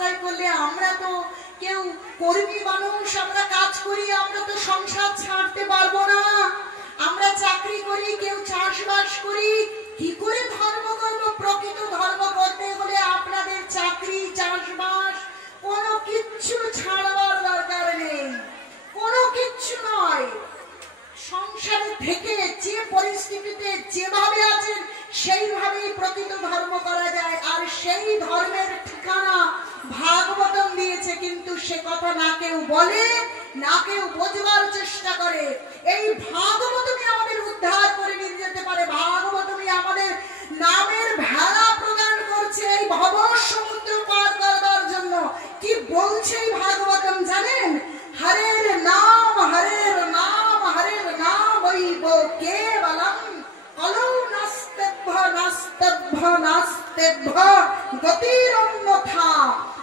আশ্রয় করলে আমরা তো কেউ কর্মী মানুষ, আমরা কাজ করি, আমরা তো সংসার ছাড়তে পারবো না। আমরা চাকরি করি, কেউ চাষবাস করি, কি করে ধর্ম করবো? প্রকৃত ধর্ম করতে হলে আপনাদের চাকরি চাষবাস কোনো কিচ্ছু ছাড়বার দরকার নেই, কোনো কিচ্ছু নয়। সংসারে থেকে যে পরিস্থিতিতে যেভাবে আছেন সেইভাবেই প্রকৃত ধর্ম করা যায়। আর সেই ধর্মের ঠিকানা ভাগবতম দিয়েছে, কিন্তু সে কথা না কেউ বলে, না কেউ বোঝবার চেষ্টা করে। এই ভাগবতমই আমাদের উদ্ধার করে নিয়ে যেতে পারে। ভাগবতমই আমাদের নামের ভেলা প্রদান করছে এই ভব সমুদ্র পার করবার জন্য। কি বলছে এই ভাগবতম জানেন? হরের নাম, হরের নাম, হরের নাম বৈব কেবলম কলৌ নাস্তেভ্য নাস্তেভ্য নাস্তেভ্য গতির অন্যথা।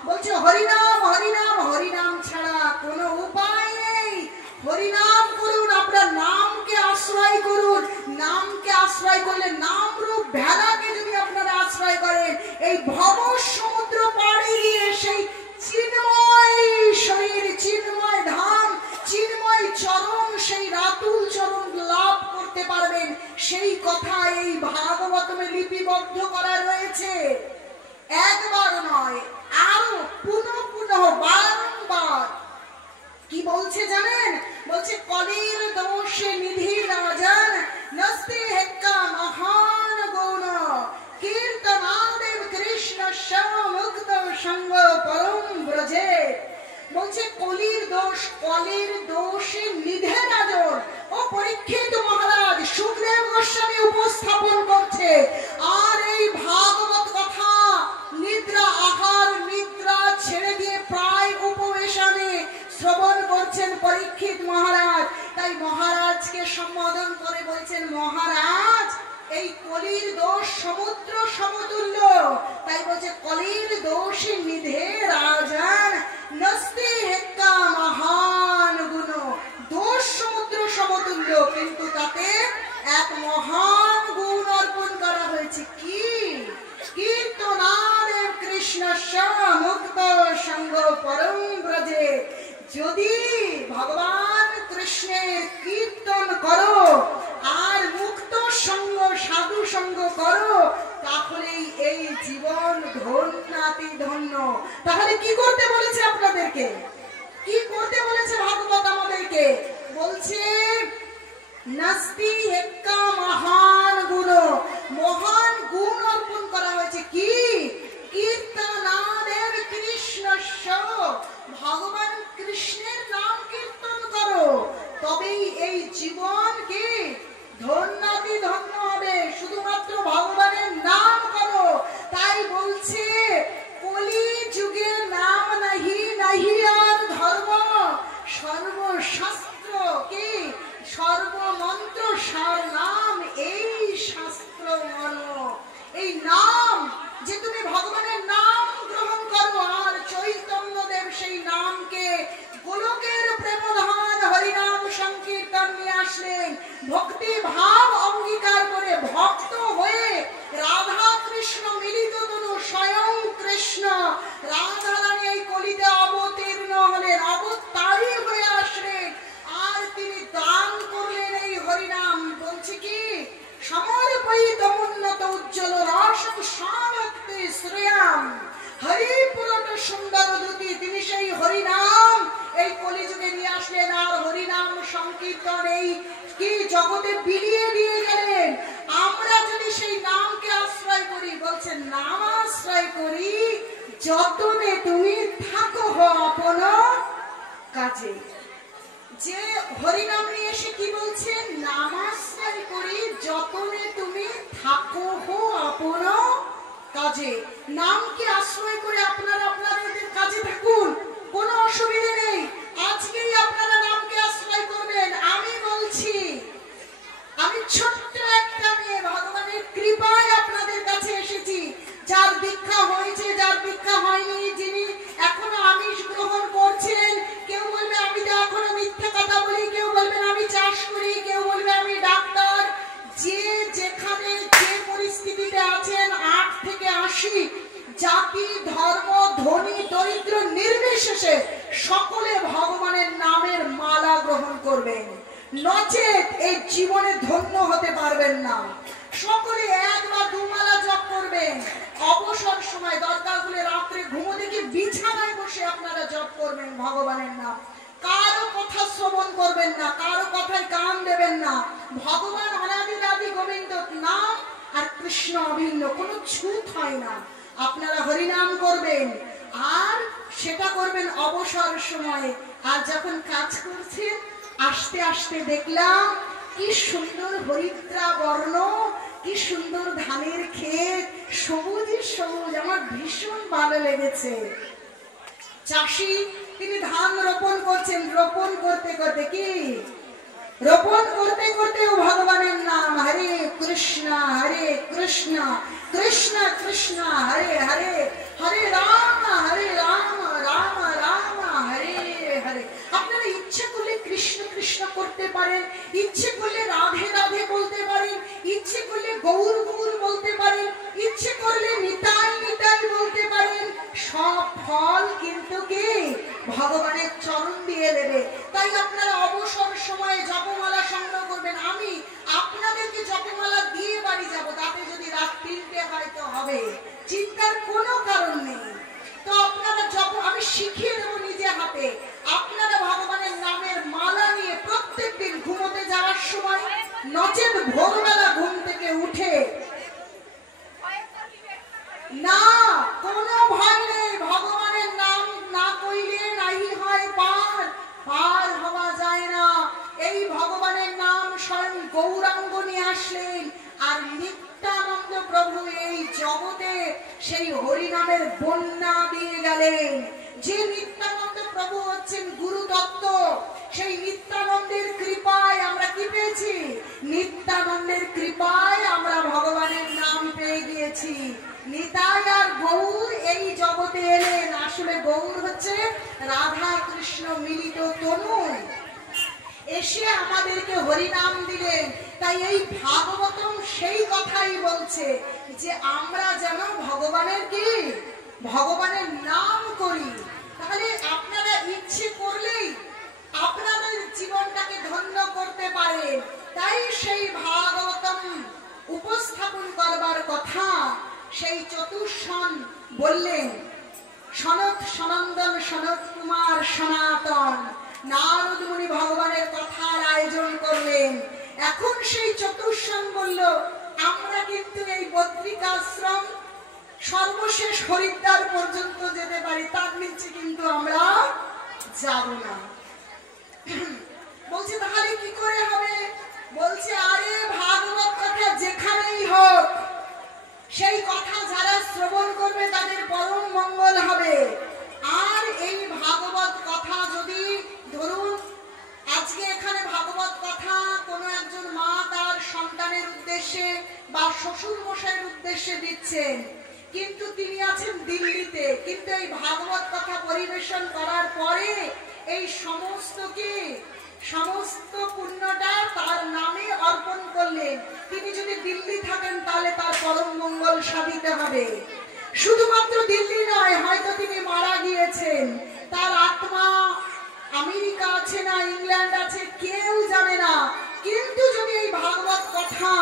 বলছে হরিনাম, হরিনাম, হরিনাম ছাড়া কোনো উপায় নেই। হরিনাম করুন, আপনার নামকে আশ্রয় করুন। নামকে আশ্রয় করলে, নাম রূপ ভেলাকে যদি আপনারা আশ্রয় করেন, এই ভব সমুদ্র পাড়ে গিয়ে সেই চিন্ময় শরীর, চিন্ময় ধাম, চিন্ময় চরণ, সেই রাতুল চরণ লাভ করতে পারবেন। সেই কথা এই ভাগবতমে লিপিবদ্ধ করা রয়েছে। একবার নয়, আরো পুনঃ পুনঃ বারংবার। কি বলছে জানেন? বলছে কলির দোষে নিধি রাজন নস্তি হেক্কা মহান গুণ কীর্তনাদেব কৃষ্ণ মুক্ত সঙ্গ পরম ব্রজে। বলছে কলির দোষ, কলির দোষে নিধে রাজন। ও পরীক্ষিত মহারাজ, সুখদেব গোস্বামী উপস্থাপন করছে। আর এই ভাগবত কথা নিদ্রা, আহার নিদ্রা ছেড়ে দিয়ে প্রায় উপবেশনে শ্রবণ করছেন পরীক্ষিত মহারাজ। তাই মহারাজকে সম্বোধন করে বলছেন, মহারাজ এই কলির দোষ সমুদ্র সমতুল্য। তাই বলছে কলির দোষ নিধে রাজন নস্তি হেক্কা মহান গুণ। দোষ সমুদ্র সমতুল্য, কিন্তু তাতে এক মহান গুণ অর্পণ করা হয়েছে। কি? কীর্তনাদেব কৃষ্ণ মুক্ত সঙ্গ পরম ব্রজে। যদি ভগবান কৃষ্ণের কীর্তন করো আর মুক্ত সঙ্গ, সাধু সঙ্গ করো, তাহলেই এই জীবন ধন্যাতি ধন্য। তাহলে কি করতে বলেছে আপনাদেরকে? কি করতে বলেছে ভাগবত আমাদেরকে? বলছে নাস্তি হেক্কা মহান গুণ। মহান গুণ অর্পণ করা হয়েছে। কি? কীর্তনাদেব কৃষ্ণ, ভগবান কৃষ্ণের নাম কীর্তন করো, তবেই এই জীবনকে ধন্যাতি ধন্য হবে। শুধুমাত্র ভগবানের নাম করো। তাই বলছে কলি যুগে নাম নাহি, নাহি আর ধর্ম। সর্বশাস্ত্র কি? সর্বমন্ত্র সার নাম, এই শাস্ত্র মর্ম। এই নাম যে তুমি ভগবানের নাম গ্রহণ করো, আর চৈতন্য দেব সেই নামকে গোলকের প্রেমধান হরিনাম সংকীর্তন নিয়ে আসলেন। ভক্তি ভাব অঙ্গীকার করে ভক্ত হয়ে রাধা কৃষ্ণ মিলিত তনু স্বয়ং কৃষ্ণ রাধা রানী এই কলিতে অবতীর্ণ হলেন, অবতারী হয়ে আসলেন। আর তিনি দান করলেন এই হরিনাম। বলছে কি? সমর্পিত উন্নত উজ্জ্বল রসম স্বামক্তি শ্রেয়াম হরি পুরট সুন্দর দুতি। তিনি সেই হরিনাম এই কলিযুগে নিয়ে আসলেন। আর হরিনাম সংকীর্তন এই কি জগতে বিলিয়ে দিয়ে গেলেন। আমরা যদি সেই নামকে আশ্রয় করি, বলছেন নাম আশ্রয় করি যতনে তুমি থাকো আপন কাজে। যে হরিনাম নিয়ে এসে কি বলছেন? নাম আশ্রয় করি যতনে তুমি থাকো আপন কাজে। নামকে আশ্রয় করে আপনারা আপনাদের কাজে থাকুন, কোনো অসুবিধা নেই। আজকেই আপনারা নামকে আশ্রয় করবেন। আমি বলছি, আমি ছোট্ট একটা মেয়ে, ভগবানের কৃপায় আপনাদের কাছে এসেছি। যার দীক্ষা হয়েছে, যার দীক্ষা হয়নি, যিনি এখনো আমিষ গ্রহণ করছেন, কেউ বলবে আমি তো এখনো মিথ্যা কথা বলি, কেউ বলবেন আমি চাষ করি, কেউ বলবে আমি ডাক্তার। যে যেখানে যে পরিস্থিতিতে আছেন, 8 থেকে 80 জাতি ধর্ম ধনী দরিদ্র নির্বিশেষে সকলে ভগবানের নামের মালা গ্রহণ করবেন, নচেত এই জীবনে ধন্য হতে পারবেন না। সকলে এক বা দু মালা জপ করবেন, অবসর সময় দরকার হলে রাত্রে ঘুমোতে গিয়ে বিছানায় বসে আপনারা জপ করবেন ভগবানের নাম। কারো কথা শ্রবণ করবেন না, কারো কথায় কান দেবেন না। ভগবান অনাদি আদি গোবিন্দ নাম আর কৃষ্ণ অভিন্ন, কোনো ছুত হয় না। আপনারা হরিনাম করবেন আর সেটা করবেন অবসর সময়ে। আর যখন কাজ করছেন আস্তে আস্তে দেখলাম কি সুন্দর হরিদ্রা বর্ণ, কি সুন্দর ধানের ক্ষেত, সবুজ সবুজ, আমার ভীষণ ভালো লেগেছে। চাষি তিনি ধান রোপণ করছেন, রোপণ করতে করতে কি রোপণ করতে করতে ও ভগবানের নাম হরে কৃষ্ণ কৃষ্ণ কৃষ্ণ হরে হরে, হরে রাম রাম রাম হরে হরে। আপনারা ইচ্ছে করলে কৃষ্ণ কৃষ্ণ করতে পারেন, ইচ্ছে করলে রাধে রাধে বলতে পারেন, ইচ্ছে করলে গৌর গৌর বলতে পারেন, ইচ্ছে করলে নিতাই নিতাই বলতে পারেন। সব ফল কিন্তু কি ভগবানের চরণ দিয়ে দেবে। তাই আপনারা অবসর সময়ে জপমালা সংগ্রহ করবেন। আমি আপনাদেরকে জপমালা দিয়ে বাড়ি যাব, তাতে যদি রাত 3টে হয়তো হবে, চিন্তার কোনো কারণ নেই। তো আপনারা আমি শিখিয়ে দেবো নিজে হাতে। আপনারা ভগবানের নামের মালা নিয়ে প্রত্যেকদিন ঘুমোতে যাওয়ার সময়, নচেত ভোরবেলা ঘুম থেকে উঠে, না কোনো ভয় নেই, ভগবানের নাম না কইলে নাই হয় পার, পার হওয়া যায় না। এই ভগবানের নাম স্বয়ং গৌরাঙ্গ নিয়ে আসলেন, আর নিত্যানন্দ প্রভু এই জগতে সেই হরিনামের বন্যা দিয়ে গেলেন। যে নিত্যানন্দ প্রভু হচ্ছেন গুরু তত্ত্ব, সেই নিত্যানন্দের কৃপায় আমরা কি পেয়েছি? নিত্যানন্দের কৃপায় আমরা ভগবানের নাম পেয়ে গিয়েছি। নিতাই আর গৌর এই জগতে এলেন। আসলে গৌর হচ্ছে রাধা কৃষ্ণ মিলিত তনু, এসে আমাদেরকে হরিনাম দিলেন। তাই এই ভাগবতম সেই কথাই বলছে যে আমরা যেন ভগবানের কি ভগবানের নাম করি। তাহলে আপনারা ইচ্ছে করলেই আপনাদের জীবনটাকে ধন্য করতে পারেন। তাই সেই ভাগবতম উপস্থাপন করবার কথা সেই চতুর্ষণ বললেন। সনত সনন্দন সনত কুমার সনাতন নারদ মুনি ভগবানের কথার আয়োজন করলেন। এখন সেই চতুর্ষণ বলল আমরা কিন্তু এই বদ্রিকাশ্রম সর্বশেষ হরিদ্বার পর্যন্ত যেতে পারি, তার নিচে কিন্তু আমরা যাব না। বলছে তাহলে কি করে হবে? বলছে আরে ভাগবত কথা যেখানেই হোক, সেই কথা যারা শ্রবণ করবে তাদের পরম মঙ্গল হবে। আর এই ভাগবত কথা যদি ধরুন আজকে এখানে ভাগবত কথা কোনো একজন মা তার সন্তানের উদ্দেশ্যে বা শ্বশুর মশাইয়ের উদ্দেশ্যে দিচ্ছেন, কিন্তু তিনি আছেন দিল্লিতে, কিন্তু এই ভাগবত কথা পরিবেশন করার পরে এই সমস্ত পুণ্যটা তার নামে অর্পণ করলেন। তিনি যদি দিল্লি থাকেন তাহলে তার পরম মঙ্গল সাধিতে হবে। শুধুমাত্র দিল্লি নয়, হয়তো তিনি মারা গিয়েছেন, তার আত্মা আমেরিকা আছে না ইংল্যান্ড আছে কেউ জানে না, কিন্তু যদি এই ভাগবত কথা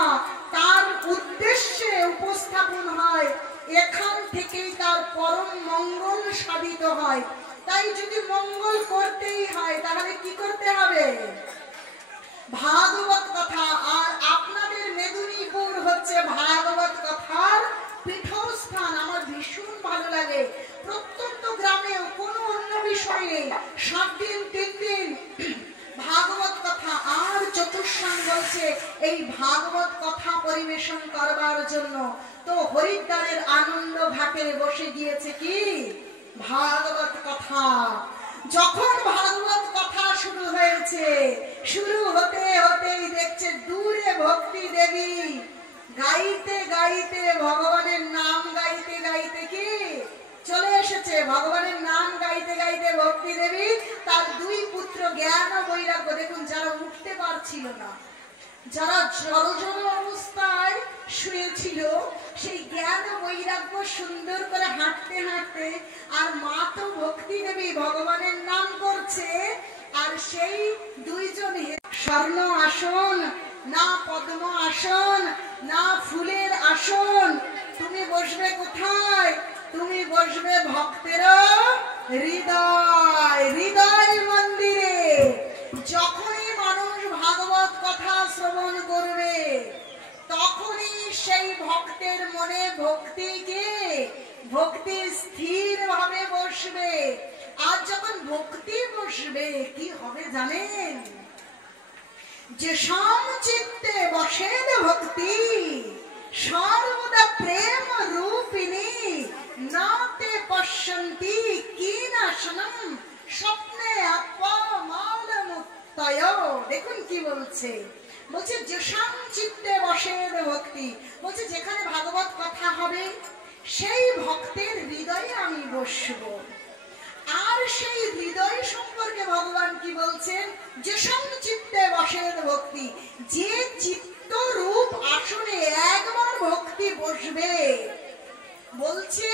তার উদ্দেশ্যে উপস্থাপন হয়, এখান থেকেই তার পরম মঙ্গল সাধিত হয়। তাই যদি মঙ্গল করতেই হয় তাহলে কি করতে হবে? ভাগবত কথা। আর আপনাদের মেদিনীপুর হচ্ছে ভাগবত কথার পীঠস্থান। আমার ভীষণ ভালো লাগে। প্রত্যন্ত গ্রামেও কোনো অন্য বিষয় নেই, 7 দিন 3 দিন ভাগবত কথা। আর চতুর্ষণ বলছে এই ভাগবত কথা পরিবেশন করবার জন্য তো হরিদ্বারের আনন্দ ঘাটে বসে গিয়েছে কি ভাগবত কথা। যখন ভাগবত কথা শুরু হয়েছে, শুরু হতে হতেই দেখছে দূরে ভক্তি দেবী গাইতে গাইতে ভগবানের নাম গাইতে গাইতে কি চলে এসেছে। ভগবানের নাম গাইতে গাইতে ভক্তি দেবী তার 2 পুত্র জ্ঞান ও বৈরাগ্য, দেখুন যারা উঠতে পারছিল না, যারা জড়জড় অবস্থায় শুয়েছিল, সেই জ্ঞান বৈরাগ্য সুন্দর করে হাঁটতে হাঁটতে, আর মা তো ভক্তি দেবী ভগবানের নাম করছে, আর সেই দুইজন স্বর্ণ আসন না, পদ্ম আসন না, ফুলের আসন, তুমি বসবে কোথায়? তুমি বসবে ভক্তের হৃদয়, হৃদয় মন্দিরে। যখনই মানুষ ভাগবত কথা শ্রবণ করবে, তখনই সেই ভক্তের মনে ভক্তি স্থির ভাবে বসবে। আর যখন ভক্তি বসবে, কি হবে জানেন? যে সমচিত্তে বসেন ভক্তি, সর্বদা প্রেম রূপিণী, নাতে পশ্যন্তি কিনাশনম স্বপ্নে আপমালমুত্তয়। দেখুন কি বলছে, বলছে যে সমচিত্তে বসেন ভক্তি, বলছে যেখানে ভাগবত কথা হবে, সেই ভক্তের হৃদয়ে আমি বসবো। আর সেই হৃদয় সম্পর্কে ভগবান কি বলছেন? যে সমচিত্তে বসেন ভক্তি, যে চিত্ত রূপ আসনে একবার ভক্তি বসবে, বলছে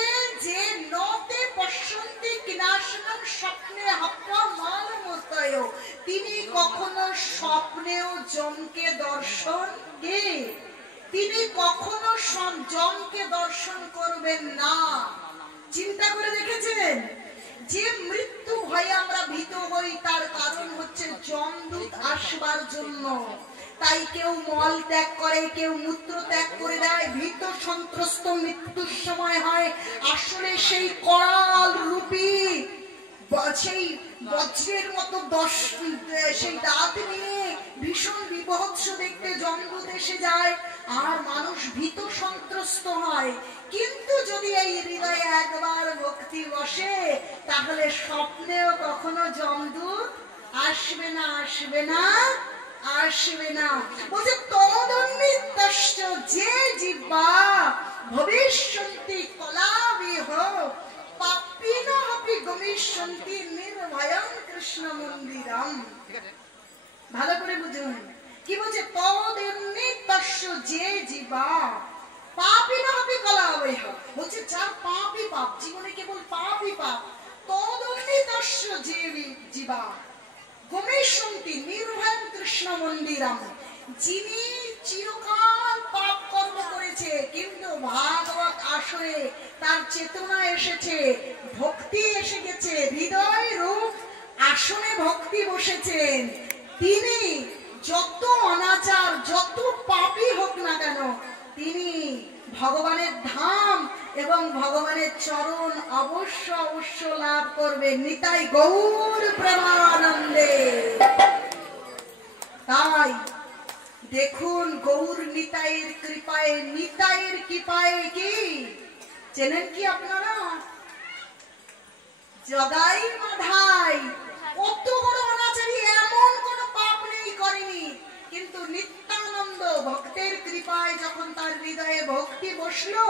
যে নতে পশ্যন্তি কিনাশনম স্বপ্নে আপমালমুত্তয়, তিনি কখনো স্বপ্নেও জমকে দর্শন তিনি কখনো জমকে দর্শন করবেন না। চিন্তা করে দেখেছেন? যে মৃত্যু ভয়ে আমরা ভীত হই, তার কারণ হচ্ছে যমদূত আসবার জন্য। তাই কেউ মল ত্যাগ করে, কেউ মূত্র ত্যাগ করে দেয়, ভীত সন্ত্রস্ত মৃত্যুর সময় হয়। আসলে সেই করাল রূপী, সেই বজ্রের মতো সেই দাঁত নিয়ে ভীষণ বিভৎস দেখতে যমদূত এসে যায়, আর মানুষ ভীত সন্ত্রস্ত হয়। কিন্তু যদি এই হৃদয়ে একবার ভক্তি বসে, তাহলে স্বপ্নেও কখনো যমদূত আসবে না, আসবে না, আসবে না। বলছে তদন্বিতস্য যে জিহ্বা ভবিষ্যন্তি কলাবিহ পাপিনঃপি গমিষ্যন্তি নির্ভয়ং কৃষ্ণ মন্দিরম। ভালো করে বুঝুন কি বলছে? তদন্বিতস্য যে জিহ্বা পাপিনঃপি কলাবিহ, বলছে যার পাপই পাপ, জীবনে কেবল পাপই পাপ, তদন্বিতস্য যে জিহ্বা গমিষ্যন্তি নির্ভয়ং কৃষ্ণ মন্দিরম, যিনি চিরকাল পাপ কর্ম করেছে, কিন্তু ভাগবত আসরে তার চেতনা এসেছে, ভক্তি এসে গেছে, হৃদয় রূপ আসনে ভক্তি বসেছেন, তিনি যত অনাচার যত পাপী হোক না কেন, তিনি ভগবানের ধাম এবং ভগবানের চরণ অবশ্য অবশ্য লাভ করবেন। নিতাই গৌর প্রেমানন্দে। তাই দেখুন, গৌর নিতাইয়ের কৃপায়, নিতাইয়ের কৃপায় কি চেনেন কি আপনারা? জগাই মাধাই কত বড় অনাচারী, এমন কোন পাপ নেই করেনি, কিন্তু নিত্যানন্দ ভক্তের কৃপায় যখন তার হৃদয়ে ভক্তি বসলো,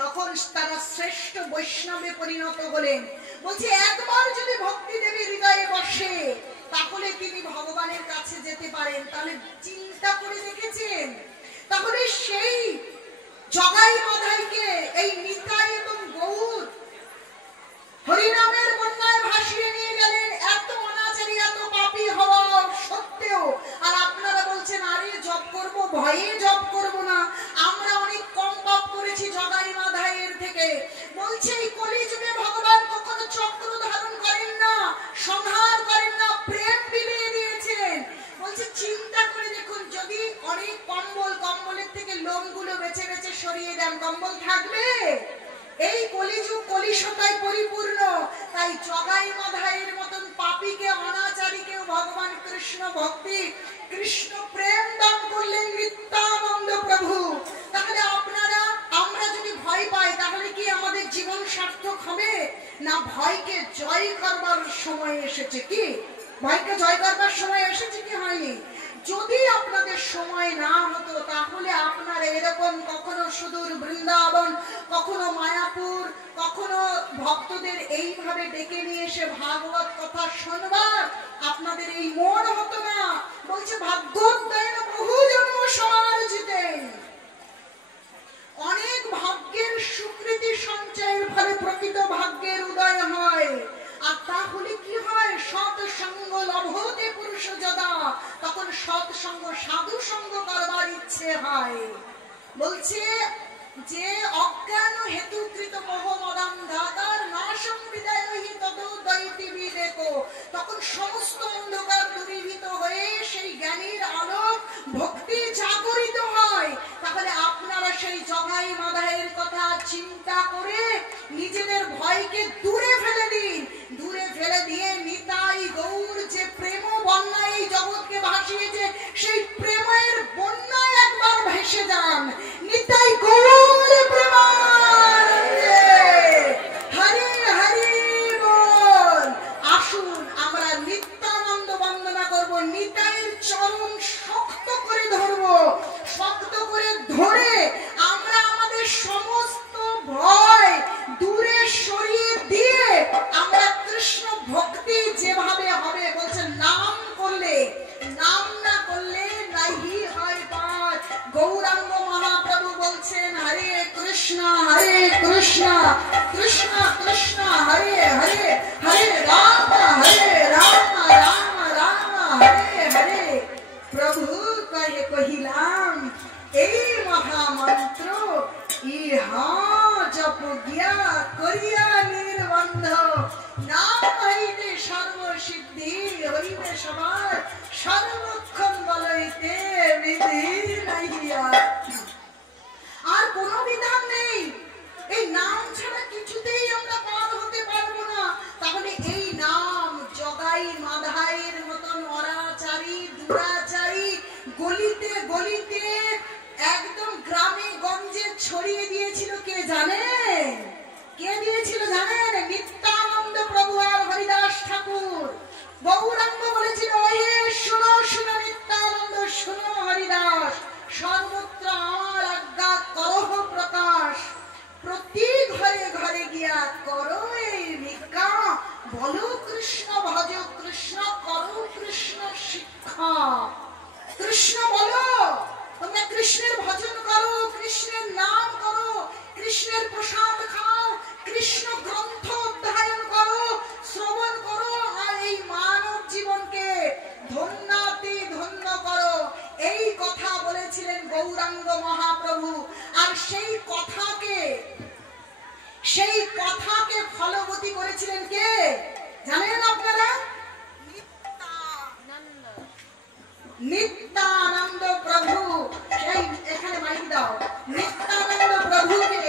তখন তারা শ্রেষ্ঠ বৈষ্ণবে পরিণত হলেন। বলছে একবার যদি ভক্তি দেবী হৃদয়ে বসে, তাহলে তিনি ভগবানের কাছে যেতে পারেন। তাহলে চিন্তা করে দেখেছেন? তাহলে সেই জগাই মাধাইকে এই নিতাই এবং গৌর হরিনামের বন্যায় ভাসিয়ে নিয়ে গেলেন, এত অনাচারী এত পাপী হওয়া সত্ত্বেও। আর আপনারা বলছেন আরে জপ করব, ভয়ে জপ করব না, আমরা অনেক কম পাপ করেছি জগাই মাধাইয়ের থেকে। বলছে এই কলিযুগে ভগবান কখনো চক্র ধারণ করেন না, সংহার করেন না, প্রেম বিলিয়ে দিয়েছেন। বলছে চিন্তা করে দেখুন, যদি অনেক কম্বলের থেকে লোমগুলো বেছে বেছে সরিয়ে দেন, কম্বল থাকবে? এই কলিযুগ কলিশতায় পরিপূর্ণ। তাই জগাই মাধাইয়ের মতন পাপীকে, অনাচারীকেও ভগবান কৃষ্ণ ভক্তি, কৃষ্ণ প্রেম দান করলেন নিত্যানন্দ প্রভু। তাহলে আমরা যদি ভয় পাই, তাহলে কি আমাদের জীবন সার্থক হবে না? ভয়কে জয় করবার সময় এসেছে। কি ভয়কে জয় করবার সময় এসেছে কি হয়নি? যদি আপনাদের সময় না হতো, তাহলে আপনারা এরকম কখনো সুদূর বৃন্দাবন, কখনো মায়াপুর, কখনো ভক্তদের এইভাবে ডেকে নিয়ে এসে ভাগবত কথা শুনবার আপনাদের এই মন হতো না। বলছে ভাগ্যোদয়ন বহু জন্ম সমার্জিতে অনেক ভাগ্যের স্বীকৃতি সঞ্চয়ের ফলে প্রকৃত ভাগ্যের উদয় হয়। আর তাহলে কি হয়? সৎসঙ্গ লভতে পুরুষ যদা, তখন সৎসঙ্গ সাধু সঙ্গ করবার ইচ্ছে হয়। বলছে যে অজ্ঞান হেতুকৃত মোহমদান্ধাকার নাশং বিদায়হি তদোদয়তি বিবেকো, তখন সমস্ত অন্ধকার দূরীভূত হয়ে সেই জ্ঞানীর আলোক ভক্তি জাগরিত হয়। তাহলে আপনারা সেই জগাই মাধাইয়ের কথা চিন্তা করে নিজেদের ভয়কে দূরে ফেলে দিন। দূরে ফেলে দিয়ে নিতাই গৌর যে প্রেম বন্যায় এই জগৎকে ভাসিয়েছে, সেই প্রেমের বন্যায় একবার ভেসে যান। নিতাই গৌর প্রেমানন্দে হরি হরি বল। আসুন আমরা নিত্যানন্দ বন্দনা করব, নিতাইয়ের চরণ শক্ত করে ধরব। শক্ত করে ধরে আমরা আমাদের সমস্ত ভয় দূরে সরিয়ে দিয়ে আমরা কৃষ্ণ ভক্তি যেভাবে হবে, বলছে নাম করলে, নাম না করলে নাহি হয় পার। গৌরাঙ্গ মহাপ্রভু বলছেন হরে কৃষ্ণ কৃষ্ণ কৃষ্ণ হরে হরে, হরে রাম রাম রাম হরে হরে। প্রভু কহে কহিলাম এই মহামন্ত্র ইহা জপ গিয়া করিয়া নির্বন্ধ, নাম হইতে সর্বসিদ্ধি হইবে সবার, সর্বক্ষণ বলইতে বিধি নাহিয়া। আর কোন বিধান নেই, এই নাম ছাড়া কিছুতেই আমরা পার হতে পারবো না। তাহলে এই নাম জগাই মাধাইয়ের মতন অরাচারী দুরাচারী গলিতে গলিতে একদম গ্রামে গঞ্জে ছড়িয়ে দিয়েছিল কে জানেন? কে দিয়েছিল জানেন? নিত্যানন্দ প্রভু আর হরিদাস ঠাকুর। গৌরাঙ্গ বলেছিল হে শোনো শোনো নিত্যানন্দ, শোনো হরিদাস, সর্বত্র আমার আজ্ঞা করহ প্রকাশ, প্রতি ঘরে ঘরে গিয়া করো এই ভিক্ষা, বলো কৃষ্ণ ভজ কৃষ্ণ করো কৃষ্ণ শিক্ষা। কৃষ্ণ বলো, তোমরা কৃষ্ণের ভজন করো, কৃষ্ণের নাম করো, কৃষ্ণের প্রসাদ খাও, কৃষ্ণ গ্রন্থ অধ্যয়ন করো, শ্রবণ করো, আর এই মানব জীবনকে ধন্যাতি ধন্য করো। এই কথা বলেছিলেন গৌরাঙ্গ মহাপ্রভু। আর সেই কথাকে ফলবতী করেছিলেন কে জানেন আপনারা? নিত্যানন্দ প্রভু। সেই এখানে মাইক দাও, নিত্যানন্দ প্রভুকে,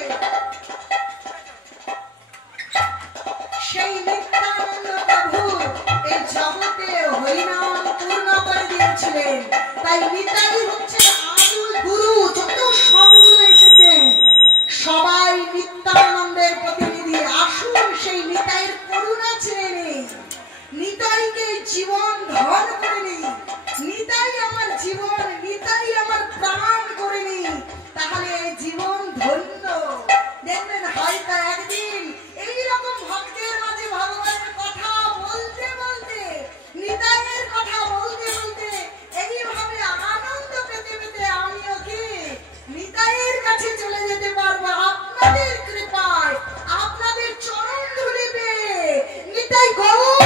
সেই নিত্যানন্দ প্রভু এই জগতে হরিনাম পূর্ণ করে দিয়েছিলেন। তাই নিতাই হচ্ছেন আদুল গুরু। যত সদ্গুরু এসেছেন সবাই নিত্যানন্দের প্রতিনিধি। আসুন সেই নিতাইয়ের করুণা ছেড়ে নেই, নিতাইকে জীবন ধন করে নেই, নিতাই আমার জীবন, নিতাই আমার প্রাণ করে নেই, তাহলে জীবন ধন্য। দেখবেন হয়তো একদিন এইরকম ভক্তের মাঝে ভগবানের কথা বলতে বলতে, নিতাইয়ের কথা বলতে বলতে, এইভাবে আনন্দ পেতে পেতে আমিও কি নিতাইয়ের কাছে চলে যেতে পারবো আপনাদের কৃপায়, আপনাদের চরণ ধুলি পেয়ে। নিতাই গৌর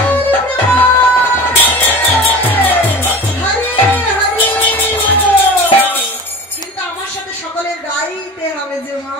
কিন্তু আমার সাথে সকলের গাইতে হবে যে মা।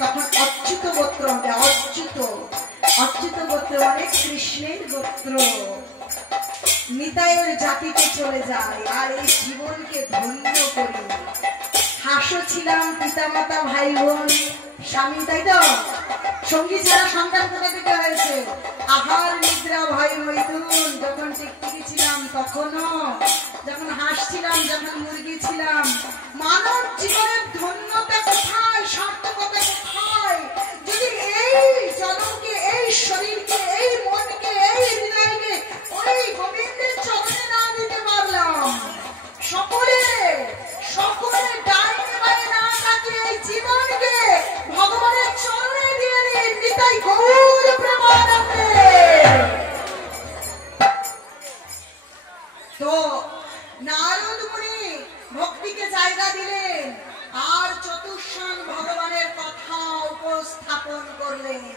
তখন অচ্যুত গোত্র হবে। অচ্যুত অচ্যুত গোত্র অনেক কৃষ্ণের গোত্র। নিতাইয়ের জাতিতে চলে যায় আর এই জীবনকে ধন্য করি। হাসো ছিলাম পিতামাতা ভাই বোন স্বামী, তাই তো? সঙ্গী ছাড়া সন্তান কোথা থেকে হয়েছে? আহার নিদ্রা ভয় মৈথুন। যখন টিকটিকি ছিলাম তখনও, যখন হাঁস ছিলাম, যখন মুরগি ছিলাম। মানব জীবনের ধন্যতা কোথায়, সার্থকতা কোথায়? যদি এই জনমকে, এই শরীরকে, এই মনকে, এই হৃদয়কে ওই গোবিন্দের চরণে না দিতে পারলাম, সকলে সকলে ডাইনে বামে না তাকিয়ে এই জীবনকে ভগবানের চরণে দিয়ে দিন। নিতাই গৌর প্রেমানন্দে। তো নারদ মুনি ভক্তিকে জায়গা দিলেন আর চতুর্ষণ ভগবানের কথা উপস্থাপন করলেন।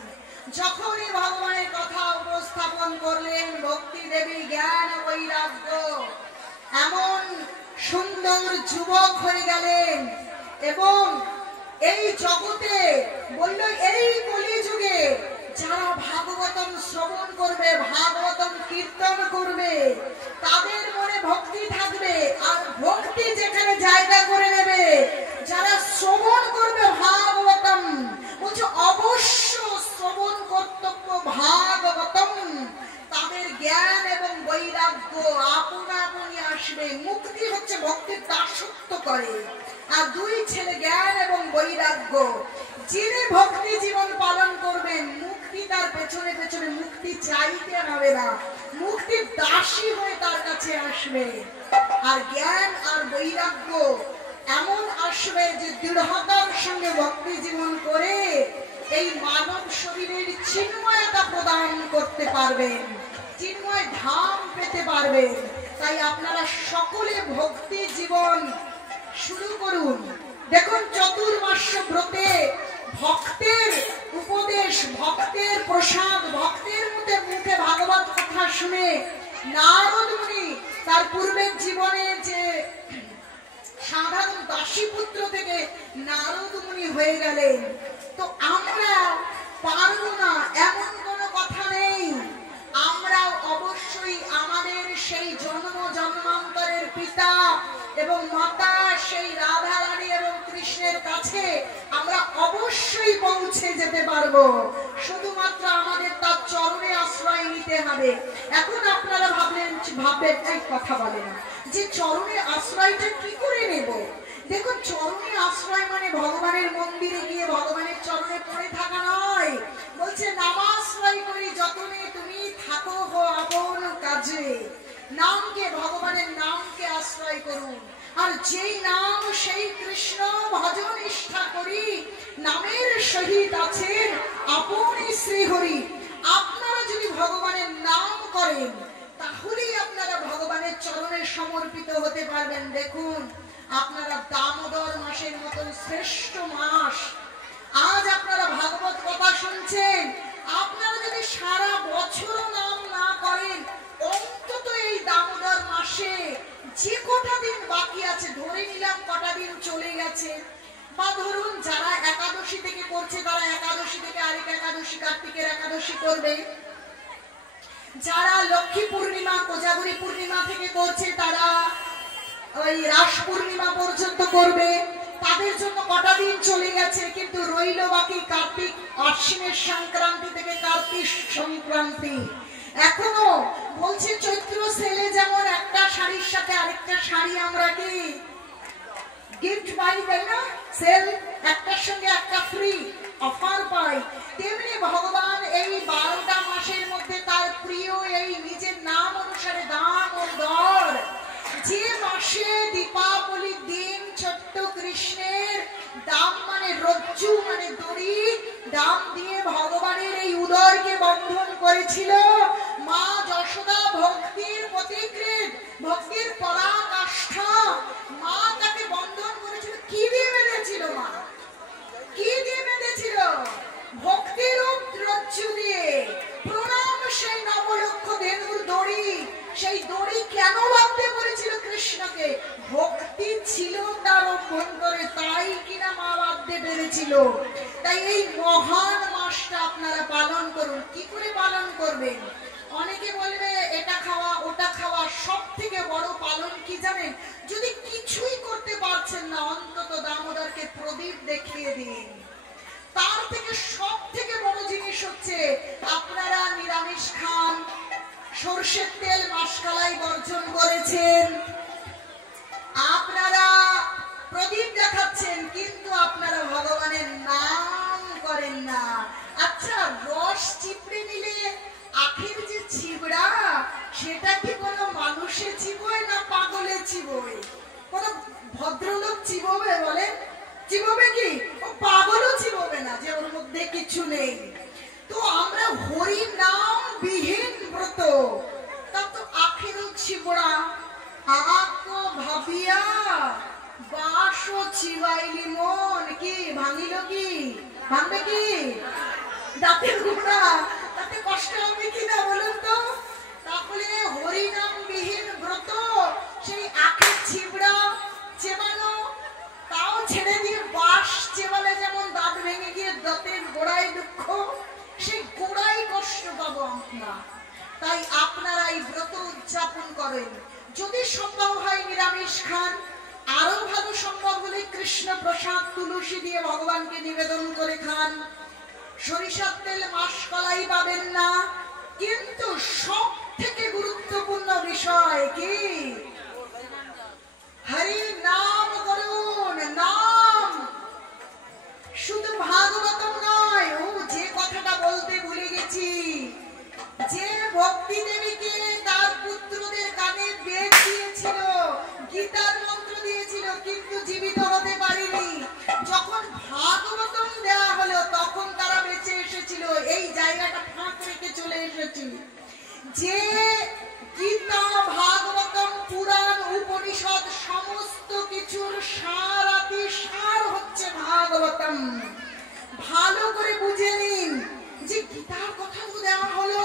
যখনই ভগবানের কথা উপস্থাপন করলেন, ভক্তি দেবী জ্ঞান বৈরাগ্য এমন সুন্দর যুবক হয়ে গেলেন এবং এই জগতে বলল, এই কলিযুগে যারা ভাগবতম শ্রবণ করবে, ভাগবতম কীর্তন করবে, তাদের মনে ভক্তি থাকবে। আর ভক্তি যেখানে জায়গা করে নেবে, যারা শ্রবণ করবে ভাগবতম, বলছে অবশ্য শ্রবণ কর্তব্য ভাগবতম, তাদের জ্ঞান এবং বৈরাগ্য আপনা আপনি আসবে। মুক্তি হচ্ছে ভক্তির দাসত্ব করে। আর দুই ছেলে জ্ঞান এবং বৈরাগ্য। যিনি ভক্তি জীবন পালন করবেন, মুক্তি তার পেছনে পেছনে, মুক্তি চাইতে হবে না, মুক্তির দাসী হয়ে তার কাছে আসবে। আর জ্ঞান আর বৈরাগ্য এমন আসবে যে দৃঢ়তার সঙ্গে ভক্তি জীবন করে এই মানব শরীরের চিন্ময়তা প্রদান করতে পারবেন, চিন্ময় ধাম পেতে পারবেন। তাই আপনারা সকলে ভক্তি জীবন শুরু করুন। দেখুন চতুর্মাস্য ব্রতে ভক্তের উপদেশ, ভক্তের প্রসাদ, ভক্তের মুখে মুখে ভাগবত কথা শুনে নারদ মুনি তার পূর্বের জীবনে যে সাধারণ দাসীপুত্র থেকে নারদ মুনি হয়ে গেলেন। তো আমরা পারবো না এমন কোনো কথা নেই। আমরা অবশ্যই আমাদের সেই জন্ম জন্মান্তরের পিতা এবং মাতা সেই রাধা রানী এবং কৃষ্ণের কাছে আমরা অবশ্যই অবশ্যই পৌঁছে যেতে পারবো, শুধুমাত্র আমাদের তার চরণে আশ্রয় নিতে হবে। এখন আপনারা ভাববেন এই কথা বলে না যে চরণে আশ্রয়টা কি করে নেব। দেখুন, চরণে আশ্রয় মানে ভগবানের মন্দিরে গিয়ে ভগবানের চরণে পড়ে থাকা নয়। বলছে নামাশ্রয় করি যতনে তুমি থাকো হো আপন কাজে। নামকে, ভগবানের নামকে আশ্রয় করুন। আর যেই নাম সেই কৃষ্ণ ভজন নিষ্ঠা করি, নামের সহিত আছেন আপনি শ্রীহরি। আপনারা যদি ভগবানের নাম করেন তাহলেই আপনারা ভগবানের চরণে সমর্পিত হতে পারবেন। দেখুন, আপনারা দামোদর মাসের মতন শ্রেষ্ঠ মাস, আজ আপনারা ভাগবত কথা শুনছেন, আপনারা যদি সারা বছর নাম না করেন, অন্তত এই দামোদর মাসে যে কটা দিন বাকি আছে, ধরে নিলাম কটা দিন চলে গেছে, বা ধরুন যারা একাদশী থেকে করছে তারা একাদশী থেকে আরেক একাদশী, কার্তিকের একাদশী করবে, যারা লক্ষ্মী পূর্ণিমা কোজাগরী পূর্ণিমা থেকে করছে তারা ওই রাস পূর্ণিমা পর্যন্ত করবে, তাদের জন্য কটা দিন চলে গেছে। কিন্তু রইল বাকি কার্তিক অশ্বিনের সংক্রান্তি থেকে কার্তিক সংক্রান্তি। এখনো বলছে চৈত্র সেলে যেমন একটা শাড়ির সাথে আরেকটা শাড়ি আমরা কি গিফট পাই, তাই না? সেল একটার সঙ্গে একটা ফ্রি অফার পাই, তেমনি ভগবান এই 12টা মাসের মধ্যে তার প্রিয় এই নিজের নাম অনুসারে দাম ও দর, যে মাসে দীপাবলির দিন ছোট্ট কৃষ্ণের দাম মানে রজ্জু মানে দড়ি দাম দিয়ে ভগবানের এই উদরকে বন্ধন করেছিল মা যশোদা, ভক্তির প্রতিকৃত, ভক্তির পরাকাষ্ঠা, মা তাকে বন্ধন করেছিল। কি দিয়ে বেঁধেছিল মা? কি দিয়ে বেঁধেছিল? ভক্তির রজ্জু দিয়ে। প্রণাম সেই নবলক্ষ ধেনুর দড়ি। সেই দড়ি কেন বাঁধতে বলেছিল কৃষ্ণকে? ভক্তি ছিল তার অভ্যন্তরে, তাই কিনা মা বাঁধতে পেরেছিল। তাই এই মহান মাসটা আপনারা পালন করুন। কি করে পালন করবেন? অনেকে বলবে এটা খাওয়া ওটা খাওয়া, সব থেকে বড় পালন কি জানেন? যদি কিছুই করতে পারছেন না, অন্তত দামোদরকে প্রদীপ দেখিয়ে দিন। তার থেকে সব থেকে বড় জিনিস হচ্ছে আপনারা নিরামিষ খান, সরষের তেল মাসকালাই বর্জন করেছেন, আপনারা প্রদীপ দেখাচ্ছেন, কিন্তু আপনারা ভগবানের নাম করেন না। আচ্ছা, রস চিপড়ে নিলে আখের যে চিবড়া, সেটা কি কোনো মানুষে চিবোয় না পাগলে চিবোয়? কোন ভদ্রলোক চিবোবে বলেন? চিবোবে কি? ও পাগলও চিবোবে না, যে ওর মধ্যে কিছু নেই। তো আমরা হরি নাম বিহীন ব্রত, তা তো আখেরও চিবড়া আকো ভাবিয়া বাসো চিবাইলি মন, কি ভাঙিল? কি ভাঙবে? কি দাঁতের গুণা? তাতে কষ্ট হবে কিনা বলুন তো? তাহলে হরিনাম বিহীন ব্রত, সেই আখের চিবড়া চেবানো, তাও ছেড়ে দিয়ে বাস চেবালে যেমন দাঁত ভেঙে গিয়ে দাঁতের গোড়ায় দুঃখ, সেই গোড়ায় কষ্ট পাবো আমরা। তাই আপনারা এই ব্রত উদযাপন করেন। যদি সম্ভব হয় নিরামিষ খান, আরো ভালো সম্ভব হলে কৃষ্ণ প্রসাদ তুলসী দিয়ে ভগবানকে নিবেদন করে খান। সরিষার তেল মাসকলাই পাবেন না, কিন্তু সব থেকে গুরুত্বপূর্ণ বিষয় কি? হরি নাম করুন। নাম শুধু ভাগবতম নয়, ও যে কথাটা বলতে ভুলে গেছি, যে ভক্তি দেবীকে তার পুত্রদের কানে বেদ দিয়েছিল, গীতার মন্ত্র দিয়েছিল, কিন্তু জীবিত হতে পারেনি। যখন ভাগবতম দেওয়া হলো তখন তারা বেঁচে এসেছিল। এই জায়গাটা ফাঁক রেখে চলে এসেছিল। যে গীতা, ভাগবতম, পুরাণ, উপনিষদ সমস্ত কিছুর সার আদি সার হচ্ছে ভাগবতম। ভালো করে বুঝে নিন যে গীতার কথা তো দেওয়া হলো,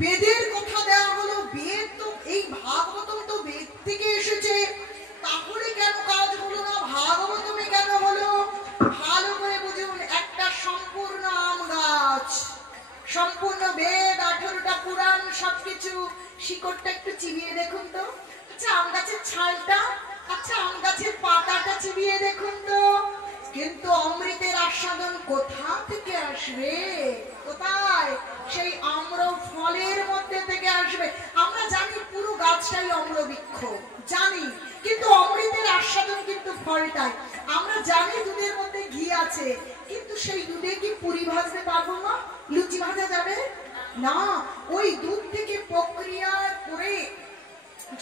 বেদের কথা দেওয়া হলো, বেদ তো এই ভাগবতম তো বেদ থেকে এসেছে, তাহলে কেন কাজ হলো না? ভাগবতমে কেন হলো? ভালো করে বুঝুন। একটা সম্পূর্ণ আম গাছ, সম্পূর্ণ বেদ, 18টা পুরাণ, সবকিছু, শিকড়টা একটু চিবিয়ে দেখুন তো। আচ্ছা, আম গাছের ছালটা, আচ্ছা আম গাছের পাতাটা চিবিয়ে দেখুন তো। কিন্তু অমৃতের আস্বাদন কোথা থেকে আসবে? কোথায়? সেই আম্র ফলের মধ্যে থেকে আসবে। আমরা জানি পুরো গাছটাই অম্রবৃক্ষ, জানি, কিন্তু অমৃতের আস্বাদন কিন্তু ফলটাই। আমরা জানি দুধের মধ্যে ঘি আছে, কিন্তু সেই দুধে কি পুরি ভাজতে পারবো না? লুচি ভাজা যাবে না। ওই দুধ থেকে প্রক্রিয়া করে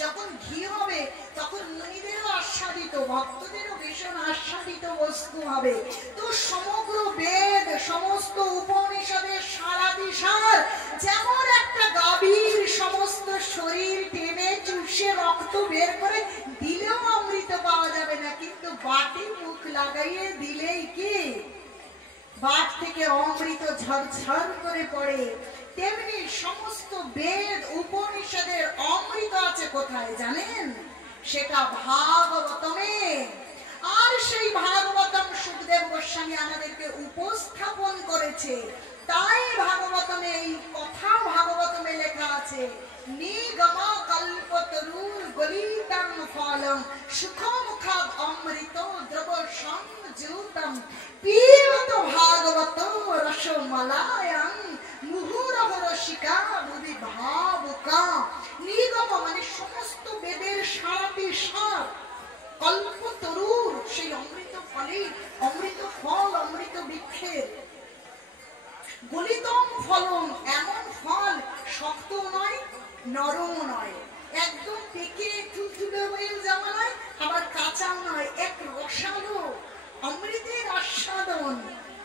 যখন ঘি হবে তখন মুনিদেরও আস্বাদিত, ভক্তদেরও ভীষণ আস্বাদিত বস্তু হবে। তো সমগ্র বেদ, সমস্ত উপনিষদের সারাদিশার যেমন একটা গাভীর সমস্ত শরীর টেনে চুষে রক্ত বের করে দিলেও অমৃত পাওয়া যাবে না, কিন্তু বাটি মুখ লাগাইয়ে দিলেই কি বাট থেকে অমৃত ঝরঝর করে পড়ে। তেমনি সমস্ত বেদ উপনিষদের অমৃত আছে কোথায় জানেন? সেটা ভাগবতমে। আর সেই ভাগবতম সুখদেব গোস্বামী আমাদেরকে উপস্থাপন করেছে। তাই ভাগবতমে এই কথা ভাগবতমে লেখা আছে, নিগমা কল্পতরুর গলিতং ফলং সুখমুখাদ অমৃত দ্রব সংযুতম পিবত ভাগবত রসমলায়ং মুহুরহ রসিকা বুদ্ধি ভাবুকা। নিগম মানে সমস্ত বেদের সারাটি সার, কল্পতরুর সেই অমৃত ফলে, অমৃত ফল, অমৃত বৃক্ষের গলিতম ফলন, এমন ফল শক্ত নয় নরম নয়, একদম পেকে টুলটুলে হয়ে যাওয়া নয়, আবার কাঁচাও নয়, এক রসালো অমৃতের আস্বাদন।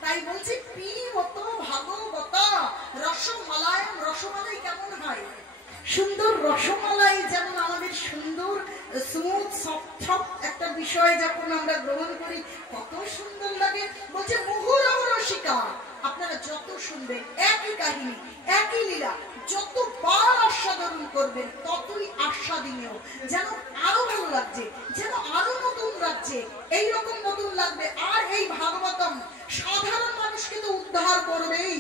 তাই বলছে পিবত ভাগবত রসমালায়ং। রসমালাই কেমন হয়? সুন্দর রসমালাই যেমন আমাদের সুন্দর স্মুথ সফট একটা বিষয় যখন আমরা গ্রহণ করি কত সুন্দর লাগে। বলছে মুহুরহ রসিকা, আপনারা যত শুনবেন একই কাহিনী, একই লীলা, যতবার আস্বাদন করবেন ততই আস্বাদনীয়, যেন আরো ভালো লাগছে, যেন আরো নতুন লাগছে, এইরকম নতুন লাগবে। আর এই ভাগবতম সাধারণ মানুষকে তো উদ্ধার করবেই,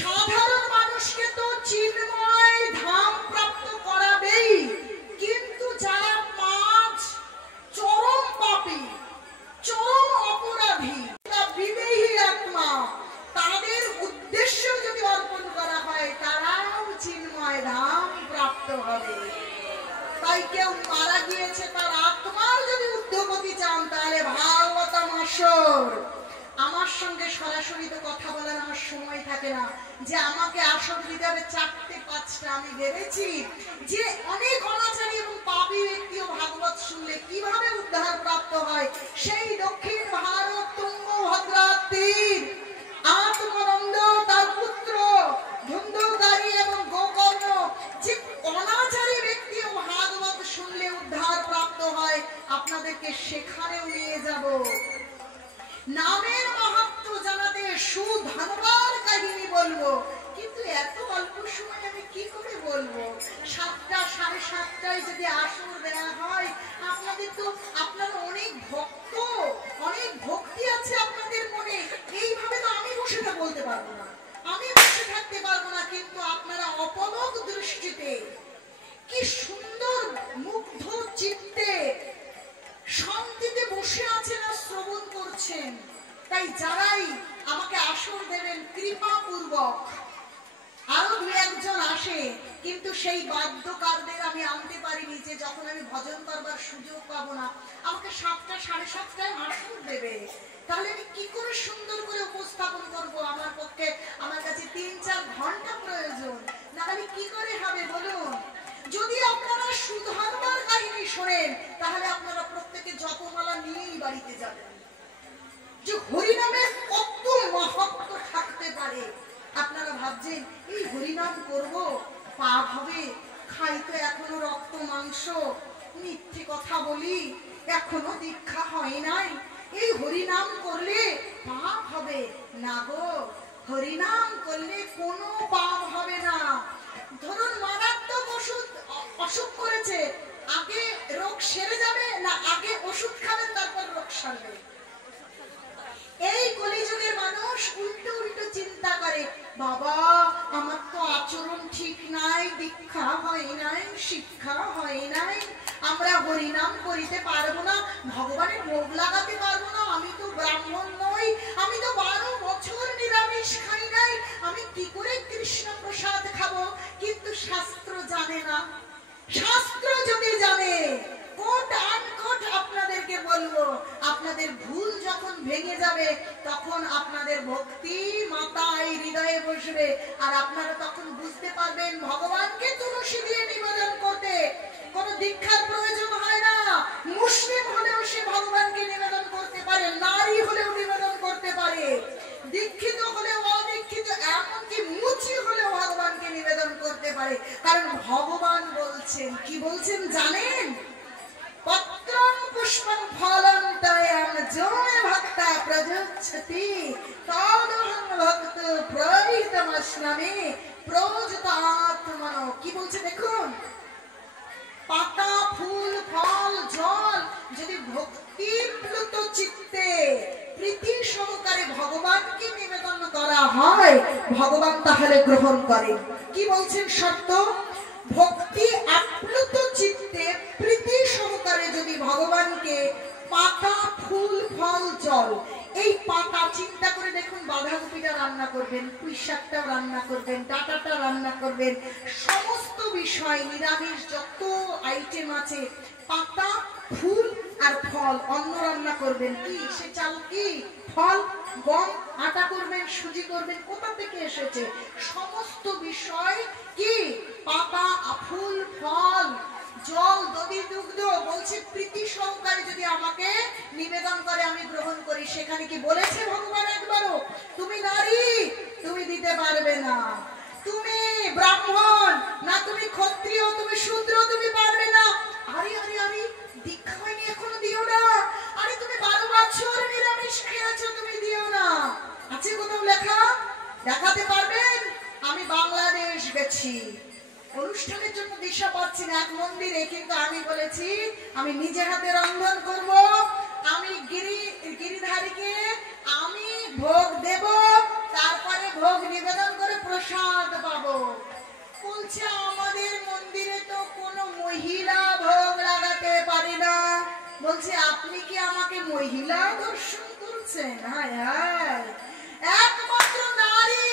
সাধারণ মানুষকে তো চিন্ময় ধাম প্রাপ্ত করাবেই, কিন্তু যারা পাঁচ চরম পাপী, চরম অপরাধী, বিদেহী আত্মা, তাদের উদ্দেশ্য যদি অর্পণ করা হয় তারাও চিন্ময় ধাম প্রাপ্ত হবে। তাই কেউ মারা গিয়েছে, তার আত্মার যদি উদ্যোগতি চান তাহলে ভাগবতম আসর। আমার সঙ্গে সরাসরি তো কথা বলার আমার সময় থাকে না, যে আমাকে আসর দিতে হবে 4টে 5টা। আমি ভেবেছি যে অনেক অনাচারী এবং পাপী ব্যক্তিও ভাগবত শুনলে কিভাবে উদ্ধার প্রাপ্ত হয়। সেই দক্ষিণ ভারত তুঙ্গভদ্রার তীর আত্মানন্দ, তার পুত্র ধুন্ধকারী এবং গোকর্ণ, যে অনাচারী ব্যক্তিও ভাগবত শুনলে উদ্ধার প্রাপ্ত হয়, আপনাদেরকে সেখানেও নিয়ে যাব। নামের মাহাত্ম্য জানাতে সুধনবার কাহিনী বলবো, কিন্তু এত অল্প সময় আমি কি করে বলবো? 7টা 7:30টায় যদি আসর দেওয়া হয়, আপনাদের তো, আপনারা অনেক ভক্ত, অনেক ভক্তি আছে আপনাদের মনে, এইভাবে তো আমি বসে বলতে পারবো না, আমি বসে থাকতে পারবো না। কিন্তু আপনারা অপলক দৃষ্টিতে কি সুন্দর মুগ্ধ চিত্তে শান্তিতে বসে আছেন আর শ্রবণ করছেন। তাই যারাই আমাকে আসর দেবেন কৃপা পূর্বক, আরো 2-1জন আসে, কিন্তু সেই বাদ্যকারদের আমি আনতে পারিনি, যে যখন আমি ভজন করবার সুযোগ পাবো না, আমাকে 7টা 7:30টায় আসর দেবে, তাহলে আমি কি করে সুন্দর করে উপস্থাপন করব? আমার পক্ষে, আমার কাছে 3-4 ঘন্টা প্রয়োজন, না হলে কি করে হবে বলুন? যদি আপনারা সুধনবার কাহিনী শোনেন তাহলে আপনারা প্রত্যেকে জপমালা নিয়েই বাড়িতে যাবেন, যে হরিনামের কত মাহাত্ম্য থাকতে পারে। আপনারা ভাবছেন এই হরিনাম করব পাপ হবে, খাই তো এখনো রক্ত মাংস, মিথ্যে কথা বলি, এখনো দীক্ষা হয় নাই, এই হরিনাম করলে পাপ হবে না গো। হরিনাম করলে কোনো পাপ হবে না। ধরুন মারাত্মক অসুখ করেছে, আগে রোগ সেরে যাবে না আগে ওষুধ খাবেন তারপর রোগ সারবে? এই কলিযুগের মানুষ উল্টো উল্টো চিন্তা করে। বাবা আমার তো আচরণ ঠিক নাই, দীক্ষা হয় নাই, শিক্ষা হয় নাই, আমরা হরিনাম করিতে পারবো না, ভগবানের ভোগ লাগাতে পারবো না, আমি তো ব্রাহ্মণ নই, আমি তো 12 বছর নিরামিষ খাই নাই, আমি কি করে কৃষ্ণ প্রসাদ খাবো? কিন্তু শাস্ত্র জানে না। শাস্ত্র যদি জানে, কোট আনকোট আপনাদেরকে বলবো, আপনাদের ভুল যখন ভেঙে যাবে তখন আপনাদের ভক্তি মাথায় হৃদয়ে বসবে, আর আপনারা তখন বুঝতে পারবেন ভগবানকে তুলসী দিয়ে নিবেদন করতে কোনো দীক্ষার প্রয়োজন হয় না। মুসলিম হলেও সে ভগবানকে নিবেদন করতে পারে, নারী হলেও নিবেদন করতে পারে, দীক্ষিত হলেও অদীক্ষিত, এমনকি মুচি হলেও ভগবানকে নিবেদন করতে পারে। কারণ ভগবান বলছেন, কি বলছেন জানেন? পত্রং পুষ্পং ফলং তয়ং যো মে ভক্তা প্রযচ্ছতি তদহং ভক্ত প্রহিতমস্মি প্রযতাত্মনো। কি বলছে দেখুন, পাতা, ফুল, ফল, জল যদি ভক্তিপ্লুত চিত্তে প্রীতি সহকারে ভগবানকে নিবেদন করা হয়, ভগবান তাহলে গ্রহণ করেন। কি বলছেন শর্ত? ভক্তি আপ্লুত চিত্তে প্রীতি সহকারে যদি ভগবানকে পাতা, ফুল, ফল, জল, এই পাতা চিন্তা করে দেখুন, বাঁধাকপিটা রান্না করবেন, পুঁই শাকটা রান্না করবেন, ডাঁটাটা রান্না করবেন, সমস্ত বিষয় নিরামিষ যত আইটেম আছে, পাতা, ফুল আর ফল, অন্ন রান্না করবেন, কি সে চাল, কি ফল, গম, আটা করবেন, সুজি করবেন, কোথা থেকে এসেছে? সমস্ত বিষয় কি পাতা, ফুল, ফল, জল, দধি, দুগ্ধ, বলছে প্রীতি সহকারে যদি আমাকে নিবেদন করে আমি গ্রহণ করি। সেখানে কি বলেছে ভগবান একবারও তুমি নারী, তুমি দিতে পারবে না, তুমি ব্রাহ্মণ না, তুমি ক্ষত্রিয়, তুমি শূদ্র, তুমি পারবে না? আরে আরে আরে, দীক্ষা হয়নি এখনো দিও না, আরে তুমি 12 বছর নিরামিষ খেয়েছো, তুমি দিও না। আছে কোথাও লেখা? দেখাতে পারবেন? আমি বাংলাদেশ গেছি, অনুষ্ঠানের জন্য দিশা পাচ্ছি না, এক মন্দিরে, কিন্তু আমি বলেছি আমি নিজে হাতে রন্ধন করব, আমি গিরিধারীকে আমি ভোগ দেব, তারপরে ভোগ নিবেদন করে প্রসাদ পাবো। বলছে আমাদের মন্দিরে তো কোনো মহিলা ভোগ লাগাতে পারে না। বলছে আপনি কি আমাকে মহিলা দর্শন করছেন? হায় হায়, একমাত্র নারী,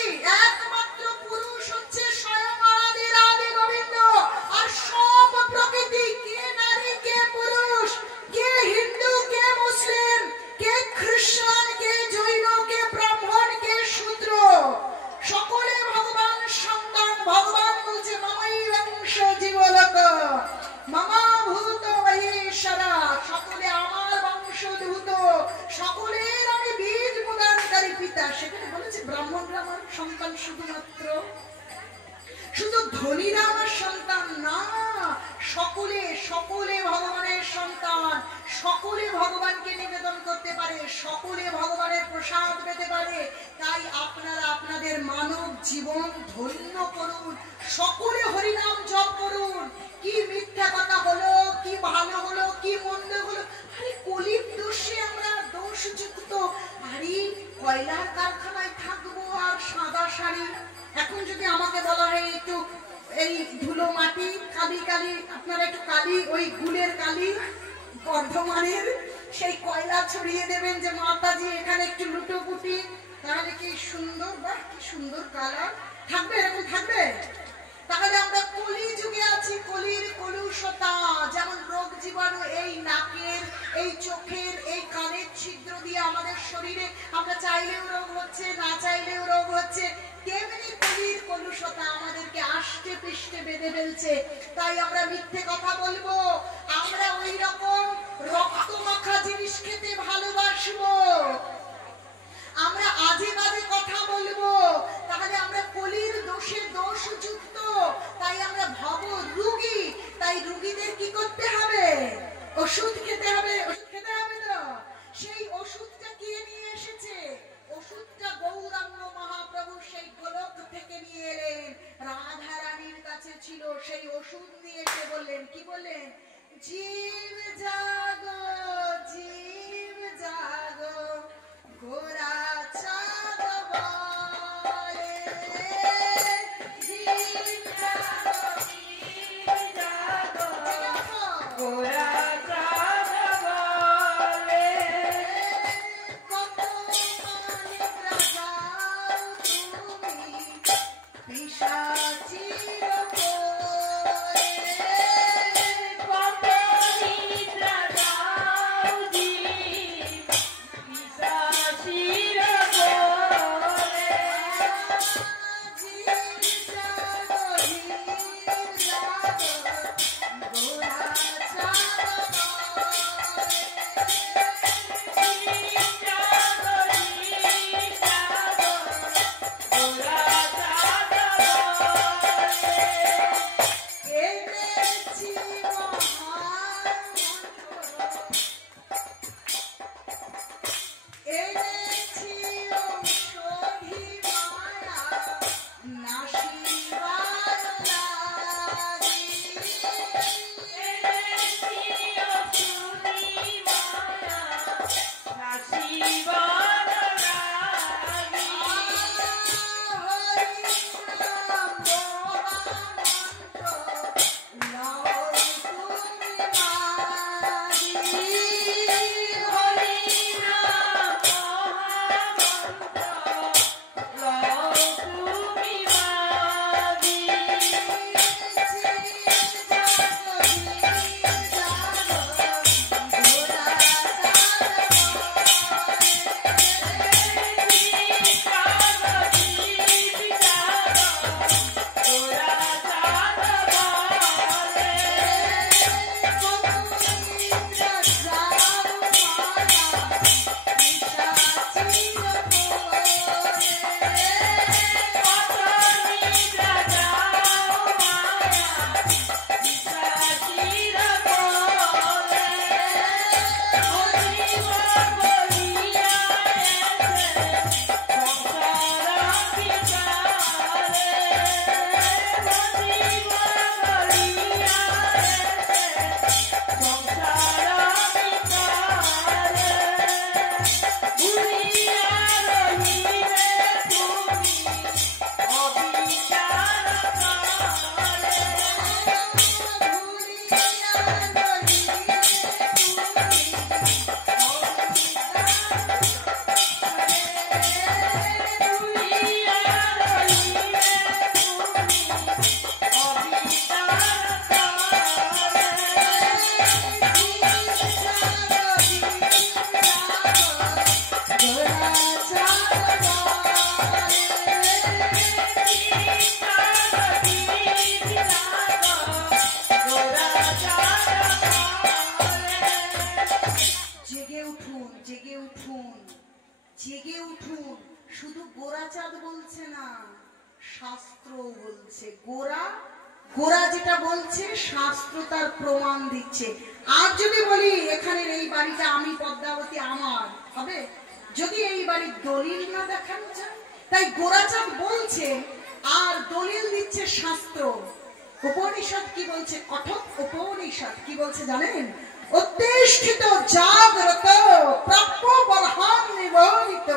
একমাত্র পুরুষ হচ্ছে স্বয়ং আদি রাধে গোবিন্দ, আর সব প্রকৃতি, কে নারী, কে পুরুষ, কে হিন্দু, কে মুসলিম, কে খ্রিস্টান, কে জৈন, কে ব্রাহ্মণ, কে শূদ্র, সকলে ভগবান সন্তান। ভগবান বলছে মামাই বংশ জীবলোক মামা ভূত মহেশ্বরা, সকলে আমার বংশোদ্ভূত, সকলের আমি বীজ প্রদানকারী পিতা। সেখানে বলেছে ব্রাহ্মণরা আমার সন্তান শুধুমাত্র, শুধু ধনীরা আমার সন্তান না, সকলে সকলে ভগবানের সন্তান, সকলে ভগবানকে নিবেদন করতে পারে, সকলে ভগবানের প্রসাদ পেতে পারে। তাই আপনারা আপনাদের মানব জীবন ধন্য করুন, সকলে হরিনাম জপ করুন। কি মিথ্যা কথা হলো, কি ভালো হলো, কি মন্দ হলো, আরে কলির দোষে আমরা দোষযুক্ত। আরে কয়লার কারখানায় থাকবো আর সাদা শাড়ি, এখন যদি আমাকে বলা হয় একটু এই ধুলো মাটি কালি কালি, আপনারা একটু কালি, ওই গুলের কালি বর্ধমানের সেই কয়লা ছড়িয়ে দেবেন যে মাতাজি এখানে একটু লুটোপুটি, তাহলে কি সুন্দর, বা কি সুন্দর কালার থাকবে, এরকম থাকবে? তাহলে আমরা কলি যুগে আছি, কলির কলুষতা, যেমন রোগ জীবাণু এই নাকের, এই চোখের, এই কানের ছিদ্র দিয়ে আমাদের শরীরে, আমরা চাইলেও রোগ হচ্ছে, না চাইলেও রোগ হচ্ছে, তেমনি কলির কলুষতা আমাদেরকে আষ্টে পৃষ্ঠে বেঁধে ফেলছে। তাই আমরা মিথ্যে কথা বলবো, আমরা ওই রকম রক্ত মাখা জিনিস খেতে ভালোবাসবো, আমরা আজে বাজে কথা বলবো, তাহলে আমরা কলির দোষে দোষযুক্ত, তাই আমরা ভব রোগী। তাই রোগীদের কি করতে হবে? ওষুধ খেতে হবে, ওষুধ খেতে হবে। তো সেই ওষুধটা কে নিয়ে এসেছে? ওষুধটা গৌরাঙ্গ মহাপ্রভু সেই গোলক থেকে নিয়ে এলেন, রাধা রানীর কাছে ছিল, সেই ওষুধ নিয়ে এসে বললেন, কি বললেন? জীব জাগো, জীব জাগো, গোরা চাঁদ বলে জেগে উঠুন। শুধু গোরাচাঁদ বলছে না, শাস্ত্র বলছে। গোরা যেটা বলছে শাস্ত্র তার প্রমাণ দিচ্ছে। আর যদি বলি এখানের এই বাড়িটা আমি পদ্মাবতী আমার হবে, যদি এই বাড়ির দলিল না দেখানো যায়, তাই গোরাচাঁদ বলছে আর দলিল দিচ্ছে শাস্ত্র। উপনিষদ কি বলছে? কঠোর উপনিষদ কি বলছে জানেন? উত্তিষ্ঠিত জাগ্রত প্রাপ্য বলহাম নিবহিত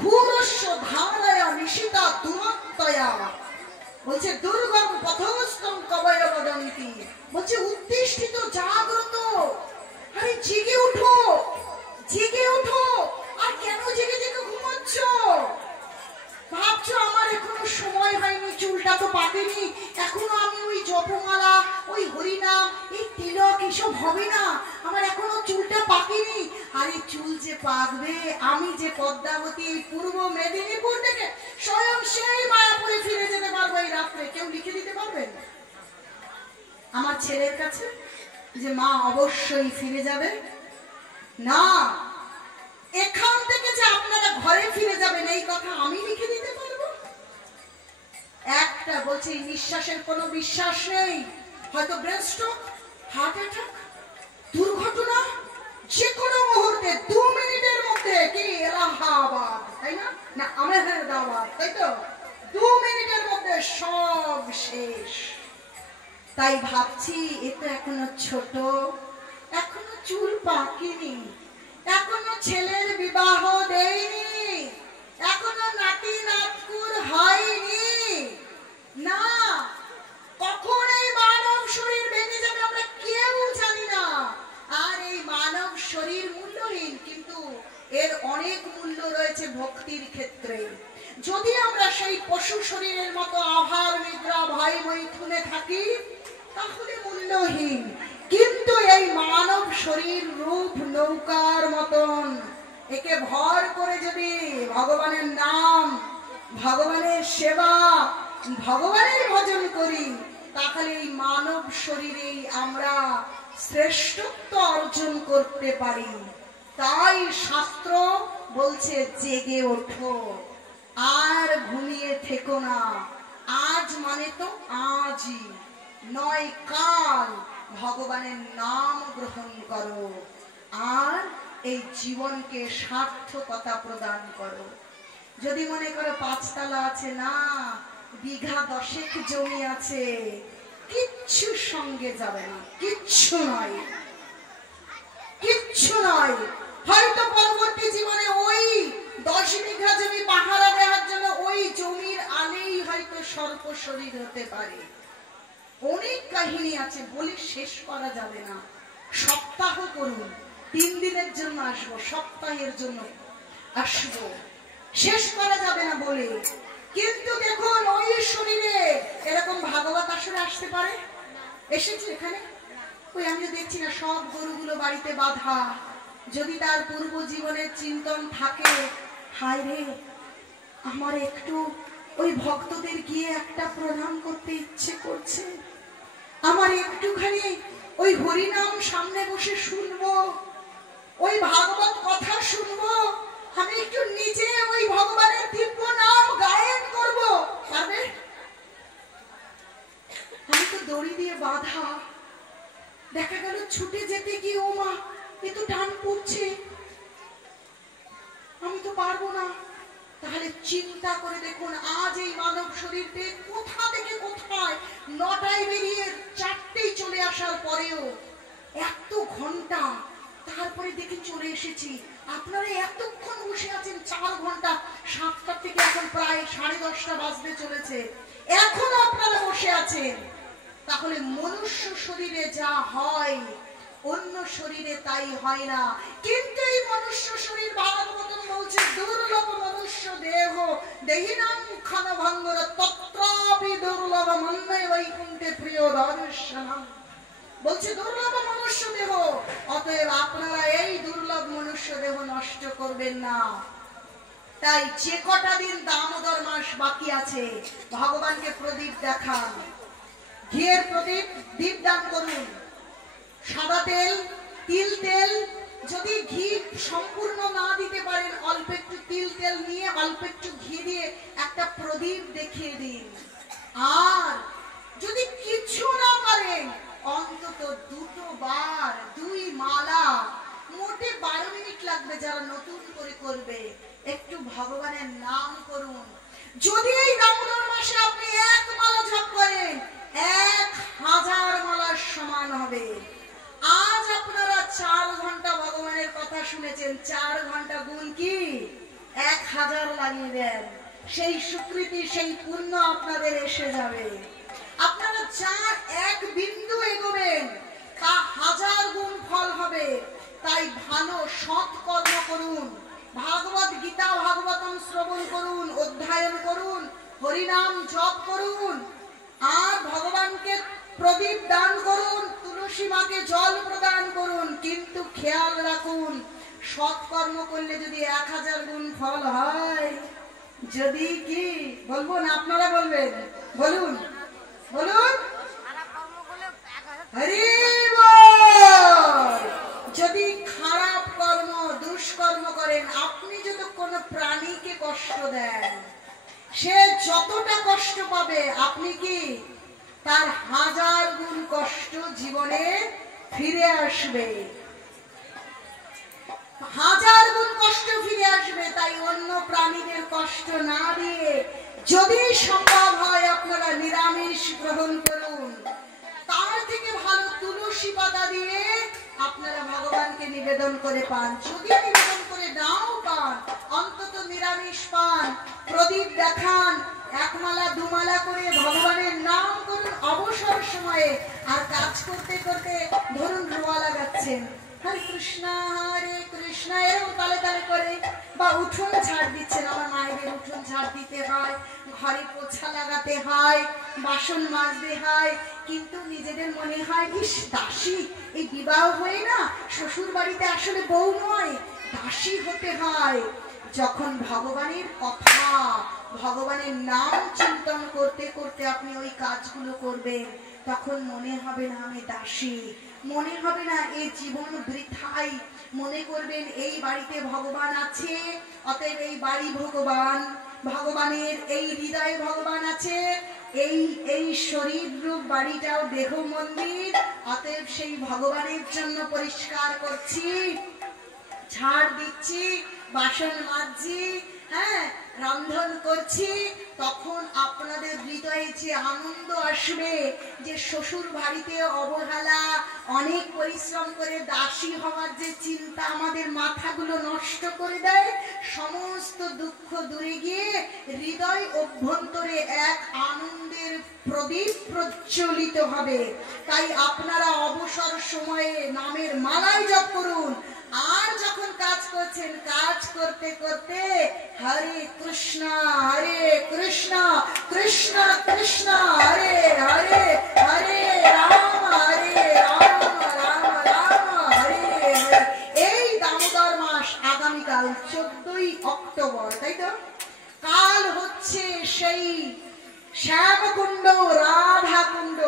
ক্ষুরস্য ধারয়া নিশিতা দুরত্যয়া। বলছে দুর্গম পথস্থম কবয় বদন্তি। বলছে উত্তিষ্ঠিত জাগ্রত, আরে জেগে উঠো, জেগে উঠো। আর কেন জেগে জেগে ঘুমাচ্ছ? ভাবছো আমার এখনো সময় হয়নি, চুলটা তো পাকেনি, এখনো আমি ওই জপমালা, ওই হরিনাম, এই তিলক এসব হবে না, আমার এখনো চুলটা পাকেনি। আরে চুল যে পাকবে, আমি যে পদ্মাবতী পূর্ব মেদিনীপুর থেকে স্বয়ং সেই মায়াপুরে ফিরে যেতে পারবো এই রাত্রে। কেউ লিখে দিতে পারবেন আমার ছেলের কাছে যে মা অবশ্যই ফিরে যাবে? না, এখান থেকে যে আপনারা ঘরে ফিরে যাবেন এই কথা আমি লিখে দিতে পারবো? একটা বলছে নিঃশ্বাসের কোনো বিশ্বাস নেই, হয়তো ব্রেন স্ট্রোক, হার্ট অ্যাটাক, দুর্ঘটনা, যে কোনো মুহূর্তে 2 মিনিটের মধ্যে। কি এলাহাবাদ তাই না, না আমেদাবাদ তাই তো, 2 মিনিটের মধ্যে সব শেষ। তাই ভাবছি এ তো এখনো ছোট, এখনো চুল পাকেনি, এখনো ছেলের বিবাহ দেয়নি, এখনো নাতি নাতকুর হয়নি। না, কখন এই মানব শরীর ভেঙে যাবে আমরা কেউ জানি না। আর এই মানব শরীর মূল্যহীন, কিন্তু এর অনেক মূল্য রয়েছে ভক্তির ক্ষেত্রে। যদি আমরা সেই পশু শরীরের মতো আহার নিদ্রা ভয় মৈথুনে থাকি তাহলে মূল্যহীন। কিন্তু এই মানব শরীর রূপ নৌকার মতন, একে ভর করে যদি ভগবানের নাম, ভগবানের সেবা, ভগবানের ভজন করি তাহলে এই মানব শরীরেই আমরা শ্রেষ্ঠত্ব অর্জন করতে পারি। তাই শাস্ত্র বলছে জেগে ওঠো, আর ঘুমিয়ে থেকো না। আজ মানে তো আজই নয়, কাল ভগবানের নাম গ্রহণ করো আর এই জীবনকে সার্থকতা প্রদান করো। যদি মনে করো 5 তলা আছে, না বিঘা 10 জমি আছে, কিচ্ছু সঙ্গে যাবে না, কিচ্ছু নয়, কিচ্ছু নয়। হয়তো পরবর্তী জীবনে ওই 10 বিঘা জমি পাহারা দেওয়ার জন্য ওই জমির আলেই হয়তো সর্প শরীর হতে পারে। অনেক কাহিনী আছে, বলে শেষ করা যাবে না। সপ্তাহ করুন, 3 দিনের জন্য আসবো, সপ্তাহের জন্য আসবো, শেষ করা যাবে না বলে। কিন্তু দেখুন ওই শরীরে এরকম ভাগবত আসরে আসতে পারে, এসেছে এখানে। ওই আমি দেখছি না সব গরুগুলো বাড়িতে বাঁধা। যদি তার পূর্ব জীবনের চিন্তন থাকে, হায় রে আমার একটু ওই ভক্তদের গিয়ে একটা প্রণাম করতে ইচ্ছে করছে, আমার একটুখানি ওই হরিনাম সামনে বসে শুনবো, ওই ভাগবত কথা শুনবো, আমি একটু নিজে ওই ভগবানের দিব্য নাম গায়ন করবো, পারবে? আমি তো দড়ি দিয়ে বাঁধা, দেখা গেল ছুটে যেতে গিয়ে ও মা এ তো টান পড়ছে, আমি তো পারবো না। তাহলে চিন্তা করে দেখুন, আজ এই মানব শরীরতে কোথা থেকে কোথায় 9টায় বেরিয়ে 4টেই চলে আসার পরেও এত ঘন্টা, তারপরে দেখে চলে এসেছি। আপনারা এতক্ষণ বসে আছেন, 4 ঘন্টা, 7টা থেকে এখন প্রায় 10:30 বাজতে চলেছে, এখনো আপনারা বসে আছেন। তাহলে মনুষ্য শরীরে যা হয় অন্য শরীরে তাই হয় না। কিন্তু এই মনুষ্য শরীর, ভাগবত বলছে, দুর্লভ মনুষ্য দেহ দেহিনাং ক্ষণভঙ্গুর তত্রাপি দুর্লভ মন্যে বৈকুণ্ঠে প্রিয় দর্শনম। বলছে দুর্লভ মনুষ্য দেহ, অতএব আপনারা এই দুর্লভ মনুষ্য দেহ নষ্ট করবেন না। তাই যে কটা দিন দামোদর মাস বাকি আছে, ভগবানকে প্রদীপ দেখান, ঘিয়ের প্রদীপ, দীপ দান করুন। সাদা তেল, তিল তেল, যদি ঘি সম্পূর্ণ না দিতে পারেন, অল্প একটু তিল তেল নিয়ে অল্প একটু ঘি দিয়ে একটা প্রদীপ দেখিয়ে দিন। আর যদি কিছু না পারেন, অন্তত 2 বার 2 মালা, মোটে 12 মিনিট লাগবে যারা নতুন করে করবে, একটু ভগবানের নাম করুন। যদি এই দামোদর মাসে আপনি 1 মালা জপ করেন, 1000 মালার সমান হবে। আজ আপনারা 4 ঘন্টা ভগবানের কথা শুনেছেন, 4 ঘন্টা গুণ কি 1000 লাগিয়ে দেন, সেই স্বীকৃতি, সেই পুণ্য আপনাদের এসে যাবে। আপনারা যা 1 বিন্দু এগোবেন তা 1000 গুণ ফল হবে। তাই ভালো সৎ কর্ম করুন, ভাগবত গীতা ভাগবতম শ্রবণ করুন, অধ্যয়ন করুন, হরিনাম জপ করুন, আর ভগবানকে প্রদীপ দান করুন, তুলসী মাকে জল প্রদান করুন। কিন্তু খেয়াল রাখুন, সৎ কর্ম করলে যদি 1000 গুণ ফল হয়, যদি কি বলবো না, আপনারা বলবেন, বলুন বলুন, হরি বল। যদি খারাপ কর্ম, দুষ্কর্ম করেন, আপনি যদি কোনো প্রাণীকে কষ্ট দেন, সে যতটা কষ্ট পাবে, আপনি কি তার 1000 গুণ কষ্ট জীবনে ফিরে আসবে, 1000 গুণ কষ্ট ফিরে আসবে। তাই অন্য প্রাণীদের কষ্ট না দিয়ে যদি সম্ভব হয় আপনারা নিরামিষ গ্রহণ করুন। তার থেকে ভালো তুলসী পাতা দিয়ে আপনারা ভগবানকে নিবেদন করে পান। যদি নিবেদন করে নাও পান, অন্তত নিরামিষ পান, প্রদীপ দেখান, 1 মালা 2 মালা করে ভগবানের নাম করুন অবসর সময়ে। আর কাজ করতে করতে ধরুন রোয়া লাগাচ্ছেন, হরে কৃষ্ণ এরকম তালে তালে করে, বা উঠোন ঝাড় দিচ্ছেন, আমার মায়েদের উঠোন ঝাড় দিতে হয়, ঘরে পোছা লাগাতে হয়, বাসন মাজতে হয়, কিন্তু নিজেদের মনে হয় ইস দাসী, এই বিবাহ হয়ে না শ্বশুর বাড়িতে আসলে বউ নয়, দাসী হতে হয়। যখন ভগবানের কথা, ভগবানের নাম চিন্তন করতে করতে আপনি ওই কাজগুলো করবেন, তখন মনে হবে না আমি দাসী, মনে হবে না এই জীবন বৃথাই, মনে করবেন এই বাড়িতে ভগবান আছে, অতএব এই বাড়ি ভগবান, ভগবানের এই হৃদয়ে ভগবান আছে, এই শরীর রূপ বাড়িটাও দেহ মন্দির, অতএব সেই ভগবানের জন্য পরিষ্কার করছি, ঝাড় দিচ্ছি, বাসন মাজছি, হ্যাঁ রন্ধন করছি। তখন আপনাদের হৃদয়ে যে আনন্দ আসবে, যে শ্বশুর বাড়িতে অবহেলা, অনেক পরিশ্রম করে দাসী হওয়ার যে চিন্তা আমাদের মাথাগুলো নষ্ট করে দেয়, সমস্ত দুঃখ দূরে গিয়ে হৃদয় অভ্যন্তরে এক আনন্দের প্রদীপ প্রজ্বলিত হবে। তাই আপনারা অবসর সময়ে নামের মালাই জপ করুন। আর যখন কাজ করছেন, কাজ করতে করতে হরে কৃষ্ণ কৃষ্ণ কৃষ্ণ হরে হরে, হরে রাম রাম রাম হরে হরে। এই দামোদর মাস আগামীকাল 14ই অক্টোবর, তাই তো? কাল হচ্ছে সেই শ্যামকুণ্ড রাধাকুণ্ড,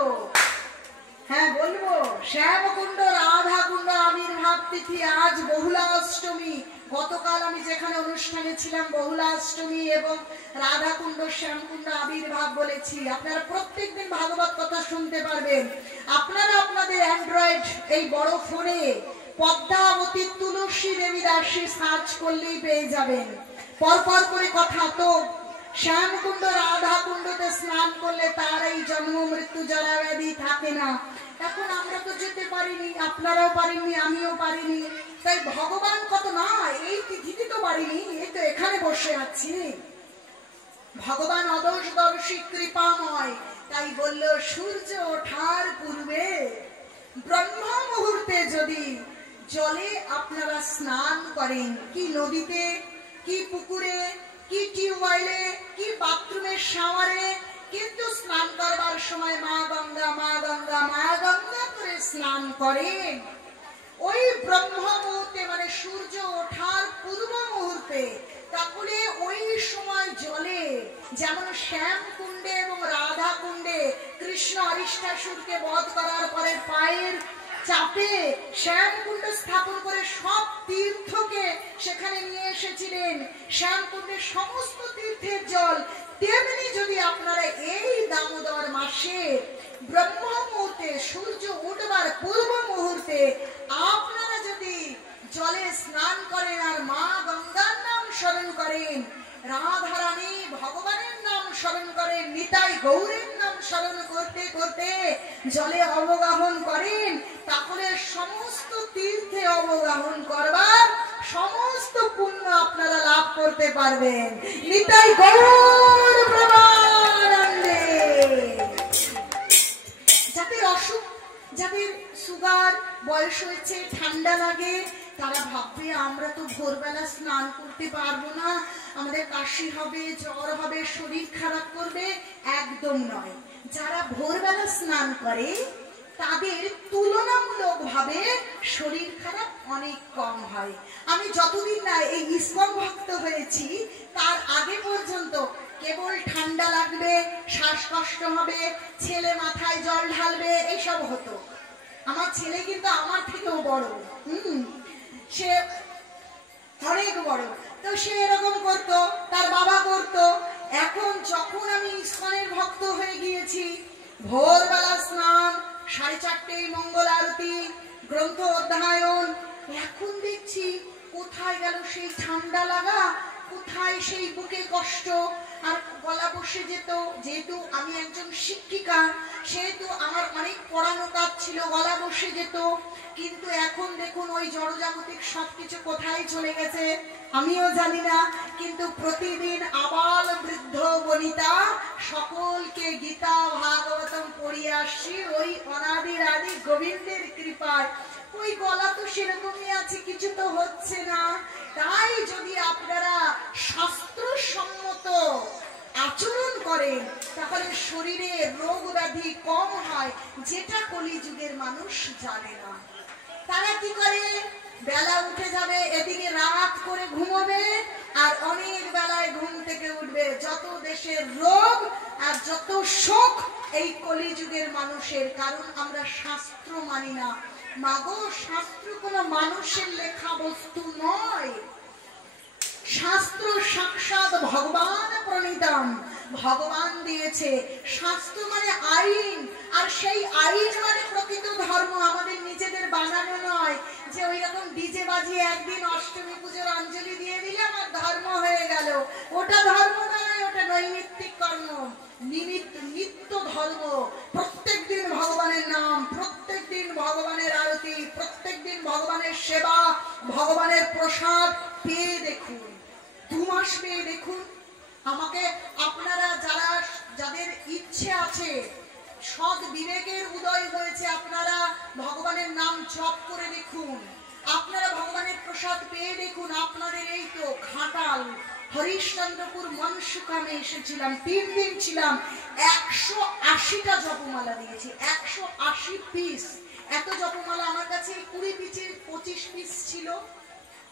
হ্যাঁ বলবো শ্যামকুণ্ড রাধাকুণ্ড আবির্ভাব তিথি। আজ বহুলা অষ্টমী, গতকাল আমি যেখানে অনুষ্ঠানে ছিলাম বহুলা অষ্টমী এবং রাধাকুণ্ড শ্যামকুণ্ড আবির্ভাব বলেছি। আপনারা প্রত্যেকদিন ভাগবত কথা শুনতে পারবেন। আপনারা আপনাদের অ্যান্ড্রয়েড এই বড় ফোনে পদ্মাবতী তুলসী দেবী দাসী সার্চ করলেই পেয়ে যাবেন। পরপর করে কথা। তো শ্যামকুণ্ড রাধা কুণ্ডতে স্নান করলে তার এই জন্ম মৃত্যু জরা ব্যাধি থাকে না। এখন আমরা তো যেতে পারিনি, আপনারাও পারিনি, আমিও পারিনি, তাই ভগবান কত না এই তিথিতে তো পারিনি, এই তো এখানে বসে আছি। ভগবান অদর্শদর্শী কৃপাময়, তাই বলল সূর্য ওঠার পূর্বে ব্রহ্ম মুহূর্তে যদি জলে আপনারা স্নান করেন, কি নদীতে, কি পুকুরে, কি টিউবওয়েলে, কি বাথরুমের শাওয়ারে, কিন্তু স্নান করবার সময় মা গঙ্গা মা গঙ্গা মা গঙ্গা করে স্নান করেন। ওই ব্রহ্ম মুহূর্তে মানে সূর্য ওঠার পূর্ব মুহূর্তে, তাহলে ওই সময় জলে যেমন শ্যাম কুণ্ডে এবং রাধা কুণ্ডে কৃষ্ণ অরিষ্টাসুরকে বধ করার পরে পায়ের চাপে শ্যামকুণ্ড স্থাপন করে সব তীর্থকে সেখানে নিয়ে এসেছিলেন, শ্যামকুণ্ডের সমস্ত তীর্থের জল, তেমনি যদি আপনারা এই দামোদর মাসে ব্রহ্ম মুহূর্তে সূর্য উঠবার পূর্ব মুহূর্তে আপনারা যদি জলে স্নান করেন আর মা গঙ্গার নাম স্মরণ করেন, রাধারানী ভগবানের নাম স্মরণ করেন, নিতাই গৌরের নাম স্মরণ করতে করতে জলে অবগাহন করেন, তাহলে সমস্ত তীর্থে অবগাহন করবার সমস্ত পুণ্য আপনারা লাভ করতে পারবেন। নিতাই গৌর প্রেমানন্দে। যাদের অসুখ, যাদের সুগার, বয়স হয়েছে, ঠান্ডা লাগে, তারা ভাববে আমরা তো ভোরবেলা স্নান করতে পারবো না, আমাদের কাশি হবে, জ্বর হবে, শরীর খারাপ করবে। একদম নয়। যারা ভোরবেলা স্নান করে তাদের তুলনামূলকভাবে শরীর খারাপ অনেক কম হয়। আমি যতদিন না এই ইসকন ভক্ত হয়েছি তার আগে পর্যন্ত কেবল ঠান্ডা লাগবে, শ্বাসকষ্ট হবে, ছেলে মাথায় জল ঢালবে, এইসব হতো। আমার ছেলে কিন্তু আমার থেকেও বড়, সে অনেক বড়, তো সে এরকম করতো, তার বাবা করতো। এখন যখন আমি ইসকনের ভক্ত হয়ে গিয়েছি, ভোরবেলা স্নান, 4:30 মঙ্গল আরতি, গ্রন্থ অধ্যয়ন, এখন দেখছি কোথায় গেল সেই ঠান্ডা লাগা, কোথায় সেই বুকে কষ্ট, আর গলা বসে যেত। যেহেতু আমি একজন শিক্ষিকা, সেহেতু আমার অনেক পড়ানো কাজ ছিল, গলা বসে যেত। কিন্তু এখন দেখুন ওই জড়জাগতিক সবকিছু কোথায় চলে গেছে আমিও জানি না, কিন্তু প্রতিদিন আবাল বৃদ্ধ বনিতা সকলকে গীতা ভাগবতম পড়িয়ে আসছি ওই অনাদির আদি গোবিন্দের কৃপায়। ওই গলা তো সেরকমই আছে, কিছু তো হচ্ছে না। তাই যদি আপনারা শাস্ত্রসম্মত আচরণ করেন তাহলে শরীরে রোগ ব্যাধি কম হয়, যেটা কলিযুগের মানুষ জানে না। তারা কি করে, বেলা উঠে যাবে, এদিকে রাত করে ঘুমোবে, আর অনেক বেলায় ঘুম থেকে উঠবে। যত দেশের রোগ আর যত শোক এই কলিযুগের মানুষের, কারণ আমরা শাস্ত্র মানি না। মাগো, শাস্ত্র কোনো মানুষের লেখা বস্তু নয়, শাস্ত্র সাক্ষাৎ ভগবান প্রণীতম, ভগবান দিয়েছে। শাস্ত্র মানে আইন, আর সেই আইন মানে প্রকৃত ধর্ম, আমাদের নিজেদের বানানো নয় যে ওই রকম ডিজে বাজিয়ে একদিন অষ্টমী পুজোর অঞ্জলি দিয়ে দিলাম আর ধর্ম হয়ে গেল। ওটা ধর্ম নয়, ওটা নৈমিত্তিক কর্ম। নিত্য ধর্ম, প্রত্যেক দিন ভগবানের নাম, প্রত্যেক দিন ভগবানের আরতি, প্রত্যেক দিন ভগবানের সেবা, ভগবানের প্রসাদ পেয়ে দেখুন, 2 মাস পেয়ে দেখুন। আমাকে আপনারা যারা, যাদের ইচ্ছে আছে, সৎ বিবেকের উদয় হয়েছে, আপনারা ভগবানের নাম জপ করে দেখুন, আপনারা ভগবানের প্রসাদ পেয়ে দেখুন। আপনাদের এই তো ঘাটাল হরিশ্চন্দ্রপুর মনসুকামে এসেছিলাম, 3 দিন ছিলাম, 180টা জপমালা দিয়েছি, 180 পিস। এত জপমালা আমার কাছে 20 পিসের 25 পিস ছিল,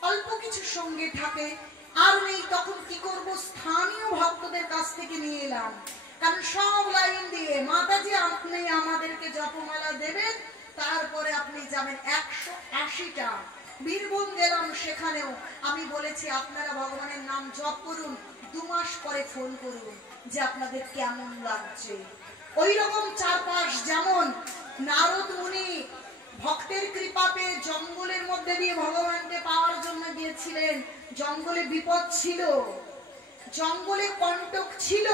অল্প কিছু সঙ্গে থাকে, আর নেই। তখন কি করব, স্থানীয় ভক্তদের কাছ থেকে নিয়ে এলাম, কারণ সব লাইন দিয়ে মাতাজি আপনি আমাদেরকে জপমালা দেবেন, তারপরে আপনি যাবেন। 180টা। বীরভূম গেলাম, সেখানেও আমি বলেছি আপনারা ভগবানের নাম জপ করুন, 2 মাস পরে ফোন করুন যে আপনাদের কেমন লাগছে। ওই রকম 4-5, যেমন নারদ মুনি ভক্তের কৃপা পেয়ে জঙ্গলের মধ্যে দিয়ে ভগবানকে পাওয়ার জন্য গিয়েছিলেন। জঙ্গলে বিপদ ছিল, জঙ্গলে কণ্টক ছিল,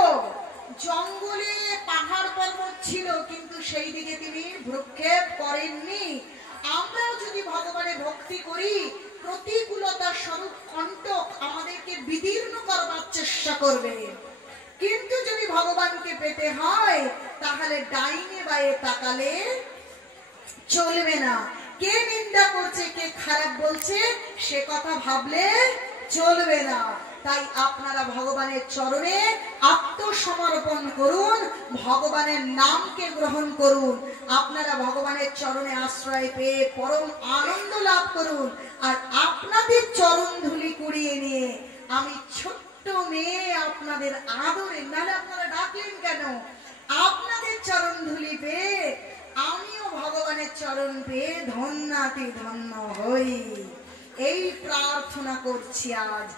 জঙ্গলে পাহাড় পর্বত ছিল, কিন্তু সেই দিকে তিনি ভ্রুক্ষেপ করেননি। আমরাও যদি ভগবানের ভক্তি করি, প্রতিকূলতা স্বরূপ কণ্টক আমাদেরকে বিদীর্ণ করবার চেষ্টা করবে, কিন্তু যদি ভগবানকে পেতে হয় তাহলে ডাইনে বায়ে তাকালে চলবে না। কে নিন্দা করছে, কে খারাপ বলছে, সে কথা ভাবলে চলবে না। তাই আপনারা ভগবানের চরণে আত্মসমর্পণ করুন, ভগবানের নামকে গ্রহণ করুন। আপনারা ভগবানের চরণে আশ্রয় পেয়ে পরম আনন্দ লাভ করুন। আর আপনাদের চরণ ধুলি কুড়িয়ে নিয়ে আমি ছোট্ট মেয়ে আপনাদের আদরে, নাহলে আপনারা ডাকলেন কেন? আপনাদের চরণ ধুলি পেয়ে আমিও ভগবানের চরণ পেয়ে ধন্যাতি ধন্য হই, এই প্রার্থনা করছি আজ।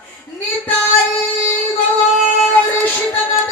নিতাই গৌর সীতানাথ।